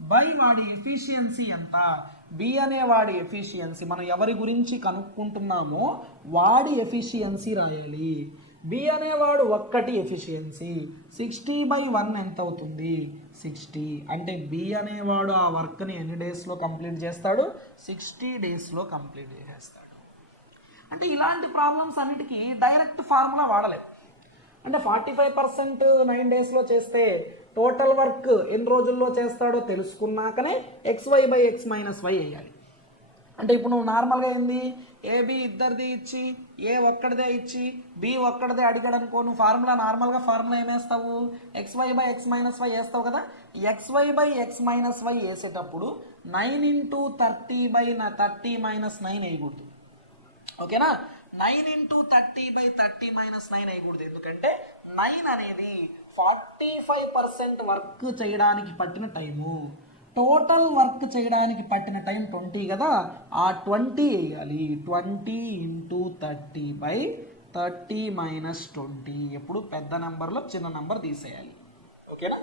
బై వాడి ఎఫిషియన్సీ ఎంత? బి అనే వాడి ఎఫిషియన్సీ, మనం ఎవరి గురించి కనుక్కుంటున్నామో వాడి ఎఫిషియన్సీ రాయాలి. బి అనేవాడు ఒక్కటి ఎఫిషియన్సీ. 60/1 ఎంత అవుతుంది? 60. అంటే బి అనేవాడు ఆ వర్క్ని ఎన్ని డేస్లో కంప్లీట్ చేస్తాడు? 60 డేస్లో కంప్లీట్ చేసేస్తాడు. అంటే ఇలాంటి ప్రాబ్లమ్స్ అన్నిటికీ డైరెక్ట్ ఫార్ములా వాడలేదు. అంటే 45% 9 డేస్లో చేస్తే టోటల్ వర్క్ ఎన్ని రోజుల్లో చేస్తాడో తెలుసుకున్నాకనే XY/X-Y వేయాలి. అంటే ఇప్పుడు నువ్వు నార్మల్గా ఏంది, ఏబి ఇద్దరిది ఇచ్చి ఏ ఒక్కడిదే ఇచ్చి బి ఒక్కడిదే అడిగాడు అనుకో, నువ్వు నార్మల్గా ఫార్ములా ఏమేస్తావు? XY/X-Y వేస్తావు కదా. XY/X-Y వేసేటప్పుడు 9 ఇంటూ 30/30 - 9 వేయకూడదు. ఓకేనా? 9 ఇంటూ 30/30 - 9 వేయకూడదు. ఎందుకంటే 9 అనేది 45% వర్క్ చేయడానికి పట్టిన టైము, టోటల్ వర్క్ చేయడానికి పట్టిన టైం 20 కదా, ఆ 20 వేయాలి. 20 ఇంటూ 30/30 - 20. ఎప్పుడు పెద్ద నెంబర్లో చిన్న నెంబర్ తీసేయాలి. ఓకేనా?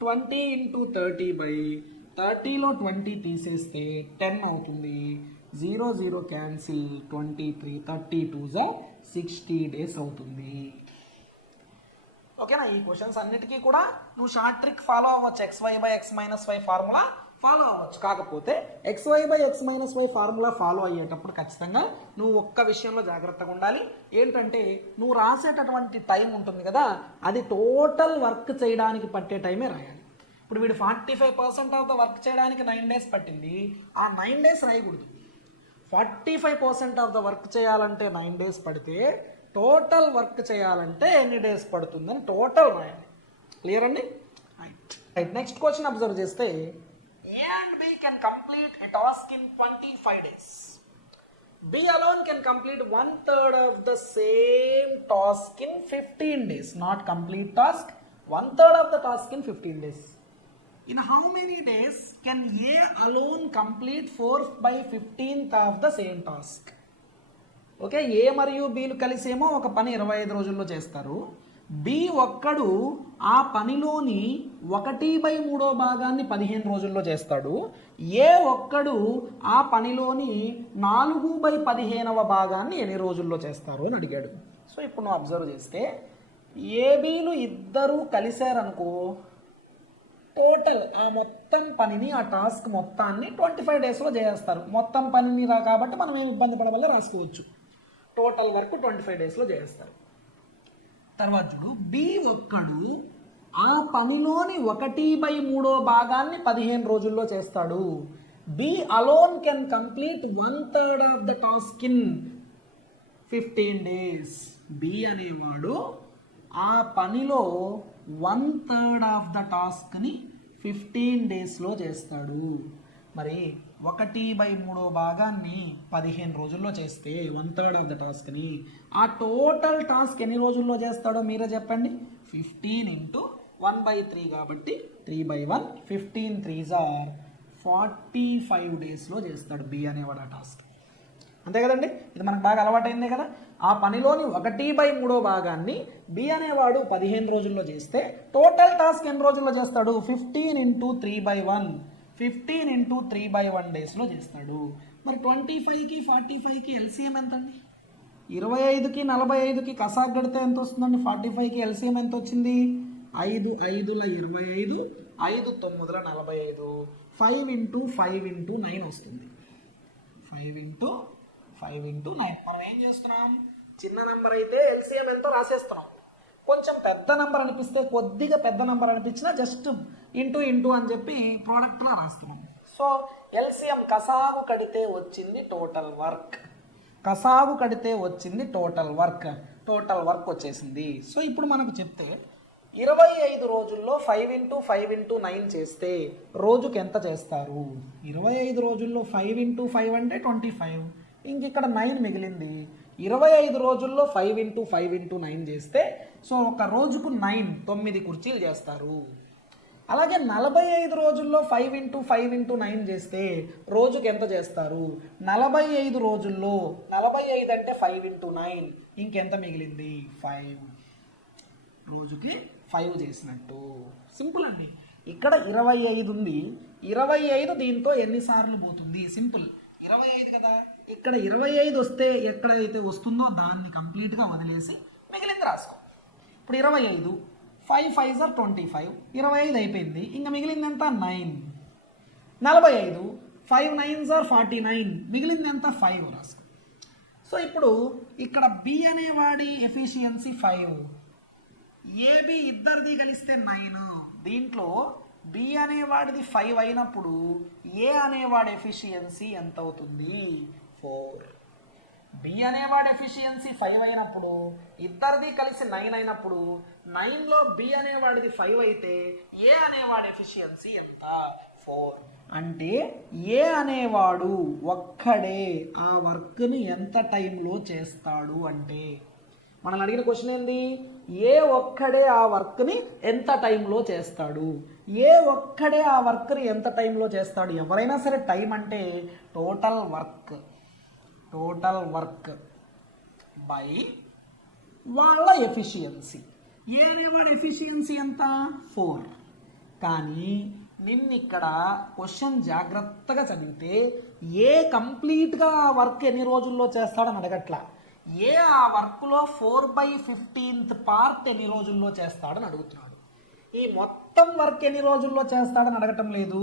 20 ఇంటూ 30/30లో 20 తీసేస్తే 10 అవుతుంది. 0 0 క్యాన్సిల్, 23, 32 60 డేస్ అవుతుంది. ఓకేనా? ఈ క్వశ్చన్స్ అన్నిటికీ కూడా నువ్వు షార్ట్ ట్రిక్ ఫాలో అవ్వచ్చు. XY/X-Y ఫార్ములా ఫాలో అవ్వచ్చు. కాకపోతే xy/x-y ఫార్ములా ఫాలో అయ్యేటప్పుడు ఖచ్చితంగా నువ్వు ఒక్క విషయంలో జాగ్రత్తగా ఉండాలి. ఏంటంటే నువ్వు రాసేటటువంటి టైం ఉంటుంది కదా, అది టోటల్ వర్క్ చేయడానికి పట్టే టైమే రాయాలి. ఇప్పుడు వీడు 45% ఆఫ్ ద వర్క్ చేయడానికి 9 days పట్టింది, ఆ 9 days రాయకూడదు. 45% ఆఫ్ ద వర్క్ చేయాలంటే 9 days పడితే టోటల్ వర్క్ చేయాలంటే ఎన్ని డేస్ పడుతుందని టోటల్ రాయాలి. క్లియర్ అండి? రైట్. నెక్స్ట్ క్వశ్చన్ అబ్జర్వ్ చేస్తే A and B can complete a task in 25 days. B alone can complete 1/3 of the same task in 15 days. Not complete task, 1/3 of the task in 15 days. In how many days can A alone complete 4/15th of the same task? Okay, A మరియు బీలు కలిసేమో ఒక పని 25 రోజుల్లో చేస్తారు. B ఒక్కడు ఆ పనిలోని 1/3 భాగాన్ని 15 రోజుల్లో చేస్తాడు. ఏ ఒక్కడు ఆ పనిలోని 4/15వ భాగాన్ని ఎన్ని రోజుల్లో చేస్తారు అని అడిగాడు. సో ఇప్పుడు నువ్వు అబ్జర్వ్ చేస్తే ఏబీలు ఇద్దరూ కలిశారనుకో, టోటల్ ఆ మొత్తం పనిని, ఆ టాస్క్ మొత్తాన్ని 25 daysలో చేస్తారు. మొత్తం పనిని కాబట్టి మనం ఏమి ఇబ్బంది పడవల్ల రాసుకోవచ్చు. టోటల్ వర్క్ 25 daysలో చేస్తారు. తర్వాత చూడు, బి ఒక్కడు ఆ పనిలోని 1/3 భాగాన్ని 15 రోజుల్లో చేస్తాడు. B alone can complete 1/3 of the task in 15 days. B అనేవాడు ఆ పనిలో 1/3 ఆఫ్ ద టాస్క్ని 15 daysలో చేస్తాడు. మరి 1/3 భాగాన్ని 15 రోజుల్లో చేస్తే 1/3 ఆఫ్ ద టాస్క్ని, ఆ టోటల్ టాస్క్ ఎన్ని రోజుల్లో చేస్తాడో మీరే చెప్పండి. 15 × 1/3 కాబట్టి 3/1, 15 3s are 45 daysలో చేస్తాడు బి అనేవాడు ఆ టాస్క్. అంతే కదండి, ఇది మనకు బాగా అలవాటైందే కదా. ఆ పనిలోని 1/3 భాగాన్ని బి అనేవాడు 15 రోజుల్లో చేస్తే టోటల్ టాస్క్ ఎన్ని రోజుల్లో చేస్తాడు? 15 × 3/1, 15 × 3/1 డేస్లో చేస్తాడు. మరి 25కి 45కి ఎల్సిఎం ఎంత అండి? 25కి 45కి కసాగ్ గడితే ఎంత వస్తుందండి? 45కి ఎల్సిఎం ఎంత వచ్చింది? 5 5ల 25, 5 9ల 45, 5 × 5 × 9 వస్తుంది. 5 × 5 × 9. మనం ఏం చేస్తున్నాం? చిన్న నెంబర్ అయితే ఎల్సిఎం ఎంతో రాసేస్తున్నాం. కొంచెం పెద్ద నెంబర్ అనిపిస్తే, కొద్దిగా పెద్ద నెంబర్ అనిపించినా జస్ట్ ఇంటూ అని చెప్పి ప్రోడక్ట్లా రాస్తున్నాం. సో ఎల్సిఎం కసాగు కడితే వచ్చింది టోటల్ వర్క్. కసాగు కడితే వచ్చింది టోటల్ వర్క్ వచ్చేసింది. సో ఇప్పుడు మనకు చెప్తే 25 రోజుల్లో 5 × 5 × 9 చేస్తే రోజుకి ఎంత చేస్తారు? 25 రోజుల్లో 5 × 5 అంటే 25, ఇంక ఇక్కడ 9 మిగిలింది. 25 రోజుల్లో 5 × 5 × 9 చేస్తే సో ఒక రోజుకు 9 కుర్చీలు చేస్తారు. అలాగే 45 రోజుల్లో 5 × 5 × 9 చేస్తే రోజుకి ఎంత చేస్తారు? 45 రోజుల్లో 45 అంటే 5 × 9, ఇంకెంత మిగిలింది? 5. రోజుకి 5 చేసినట్టు. సింపుల్ అండి. ఇక్కడ 25 ఉంది, 25 దీంతో ఎన్నిసార్లు పోతుంది? సింపుల్, 25 కదా. ఇక్కడ 25 వస్తే ఎక్కడైతే వస్తుందో దాన్ని కంప్లీట్గా వదిలేసి మిగిలింది రాసుకో. ఇప్పుడు 25, 5 5s are 25, 25 అయిపోయింది. ఇంకా మిగిలింది ఎంత? 9. 45, 5 9s are 49, మిగిలింది ఎంత? 5 రాసుకో. సో ఇప్పుడు ఇక్కడ బి అనేవాడి ఎఫిషియన్సీ 5, ఏబి ఇద్దరిది కలిస్తే 9. దీంట్లో బి అనేవాడిది 5 అయినప్పుడు ఏ అనేవాడి ఎఫిషియన్సీ ఎంత అవుతుంది? 4. బి అనేవాడి ఎఫిషియన్సీ 5 అయినప్పుడు, ఇద్దరిది కలిసి 9 అయినప్పుడు, 9లో బి అనేవాడిది 5 అయితే ఏ అనేవాడి ఎఫిషియన్సీ ఎంత? 4. అంటే ఏ అనేవాడు ఒక్కడే ఆ వర్క్ని ఎంత టైంలో చేస్తాడు అంటే, మనల్ని అడిగిన క్వశ్చన్ ఏంది? ఏ ఒక్కడే ఆ వర్క్ని ఎంత టైంలో చేస్తాడు? ఏ ఒక్కడే ఆ వర్క్ని ఎంత టైంలో చేస్తాడు? ఎవరైనా సరే టైం అంటే టోటల్ వర్క్ బై వాళ్ళ ఎఫిషియన్సీ. ఏ అనేవాడు ఎఫిషియన్సీ ఎంత? 4. కానీ నిన్నిక్కడ క్వశ్చన్ జాగ్రత్తగా చదివితే ఏ కంప్లీట్గా ఆ వర్క్ ఎన్ని రోజుల్లో చేస్తాడని అడగట్లా. ఏ ఆ వర్క్లో 4/15th పార్ట్ ఎన్ని రోజుల్లో చేస్తాడని అడుగుతున్నాడు. ఈ మొత్తం వర్క్ ఎన్ని రోజుల్లో చేస్తాడని అడగటం లేదు.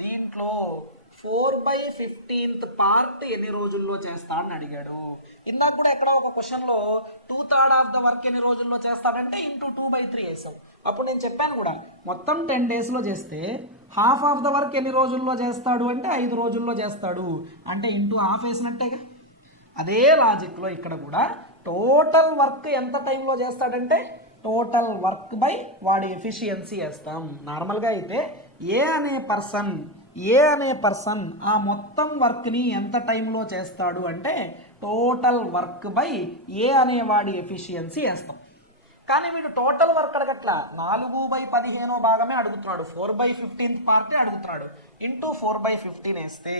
దీంట్లో దాంట్లో 4/15 పార్ట్ ఎన్ని రోజుల్లో చేస్తాడని అడిగాడు. ఇందాక కూడా ఎక్కడ ఒక క్వశ్చన్లో 2/3 ఆఫ్ ద వర్క్ ఎన్ని రోజుల్లో చేస్తాడంటే ఇంటూ 2/3 వేసావు. అప్పుడు నేను చెప్పాను కూడా మొత్తం 10 డేస్లో చేస్తే హాఫ్ ఆఫ్ ద వర్క్ ఎన్ని రోజుల్లో చేస్తాడు అంటే 5 రోజుల్లో చేస్తాడు, అంటే ఇంటూ హాఫ్ వేసినట్టేగా. అదే లాజిక్లో ఇక్కడ కూడా టోటల్ వర్క్ ఎంత టైంలో చేస్తాడంటే టోటల్ వర్క్ బై వాడి ఎఫిషియన్సీ వేస్తాం. నార్మల్గా అయితే ఏ అనే పర్సన్ ఆ మొత్తం వర్క్ని ఎంత టైంలో చేస్తాడు అంటే టోటల్ వర్క్ బై ఏ అనే వాడి ఎఫిషియన్సీ వేస్తాం. కానీ వీడు టోటల్ వర్క్ అడగట్లా, 4/15 భాగమే అడుగుతున్నాడు, 4/15 పార్టే అడుగుతున్నాడు. ఇంటూ 4/15 వేస్తే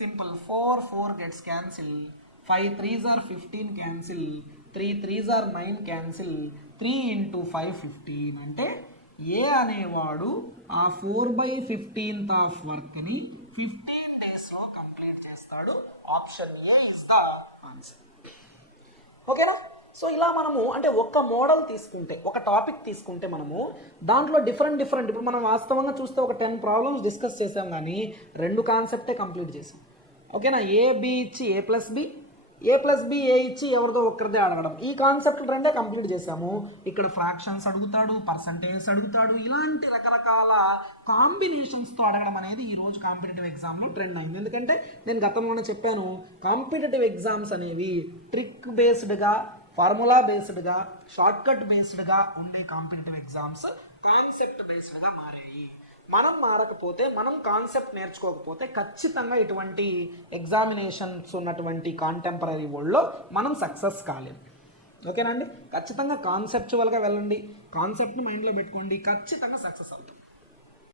simple, 4 gets cancel, 5 3s are 15 cancel, 3 3s are 9 cancel, 3 × 5 15. అంటే ఏ అనేవాడు ఆ 4/15 ఆఫ్ వర్క్ని 15 డేస్లో కంప్లీట్ చేస్తాడు. Option A is the answer. ఓకేనా? సో ఇలా మనము అంటే ఒక మోడల్ తీసుకుంటే, ఒక టాపిక్ తీసుకుంటే మనము దాంట్లో డిఫరెంట్ ఇప్పుడు మనం వాస్తవంగా చూస్తే ఒక 10 ప్రాబ్లమ్స్ డిస్కస్ చేసాం, కానీ 2 కాన్సెప్టే కంప్లీట్ చేసాం. ఓకేనా? ఏబి ఇచ్చి ఏ+బి ఏ ఇచ్చి ఎవరిదో ఒక్కరిదే అడగడం, ఈ కాన్సెప్ట్ 2 కంప్లీట్ చేసాము. ఇక్కడ ఫ్రాక్షన్స్ అడుగుతాడు, పర్సంటేజ్ అడుగుతాడు, ఇలాంటి రకరకాల కాంబినేషన్స్తో అడగడం అనేది ఈరోజు కాంపిటేటివ్ ఎగ్జామ్లో ట్రెండ్ అయింది. ఎందుకంటే నేను గతంలోనే చెప్పాను, కాంపిటేటివ్ ఎగ్జామ్స్ అనేవి ట్రిక్ బేస్డ్గా, ఫార్ములా బేస్డ్గా, షార్ట్కట్ బేస్డ్గా ఉండే కాంపిటేటివ్ ఎగ్జామ్స్ కాన్సెప్ట్ బేస్డ్గా మారాయి. మనం మారకపోతే, మనం కాన్సెప్ట్ నేర్చుకోకపోతే ఖచ్చితంగా ఇటువంటి ఎగ్జామినేషన్స్ ఉన్నటువంటి కాంటెంపరీ వరల్డ్లో మనం సక్సెస్ కాలేము. ఓకేనా అండి? ఖచ్చితంగా కాన్సెప్చువల్గా వెళ్ళండి, కాన్సెప్ట్ని మైండ్లో పెట్టుకోండి, ఖచ్చితంగా సక్సెస్ అవుతాం.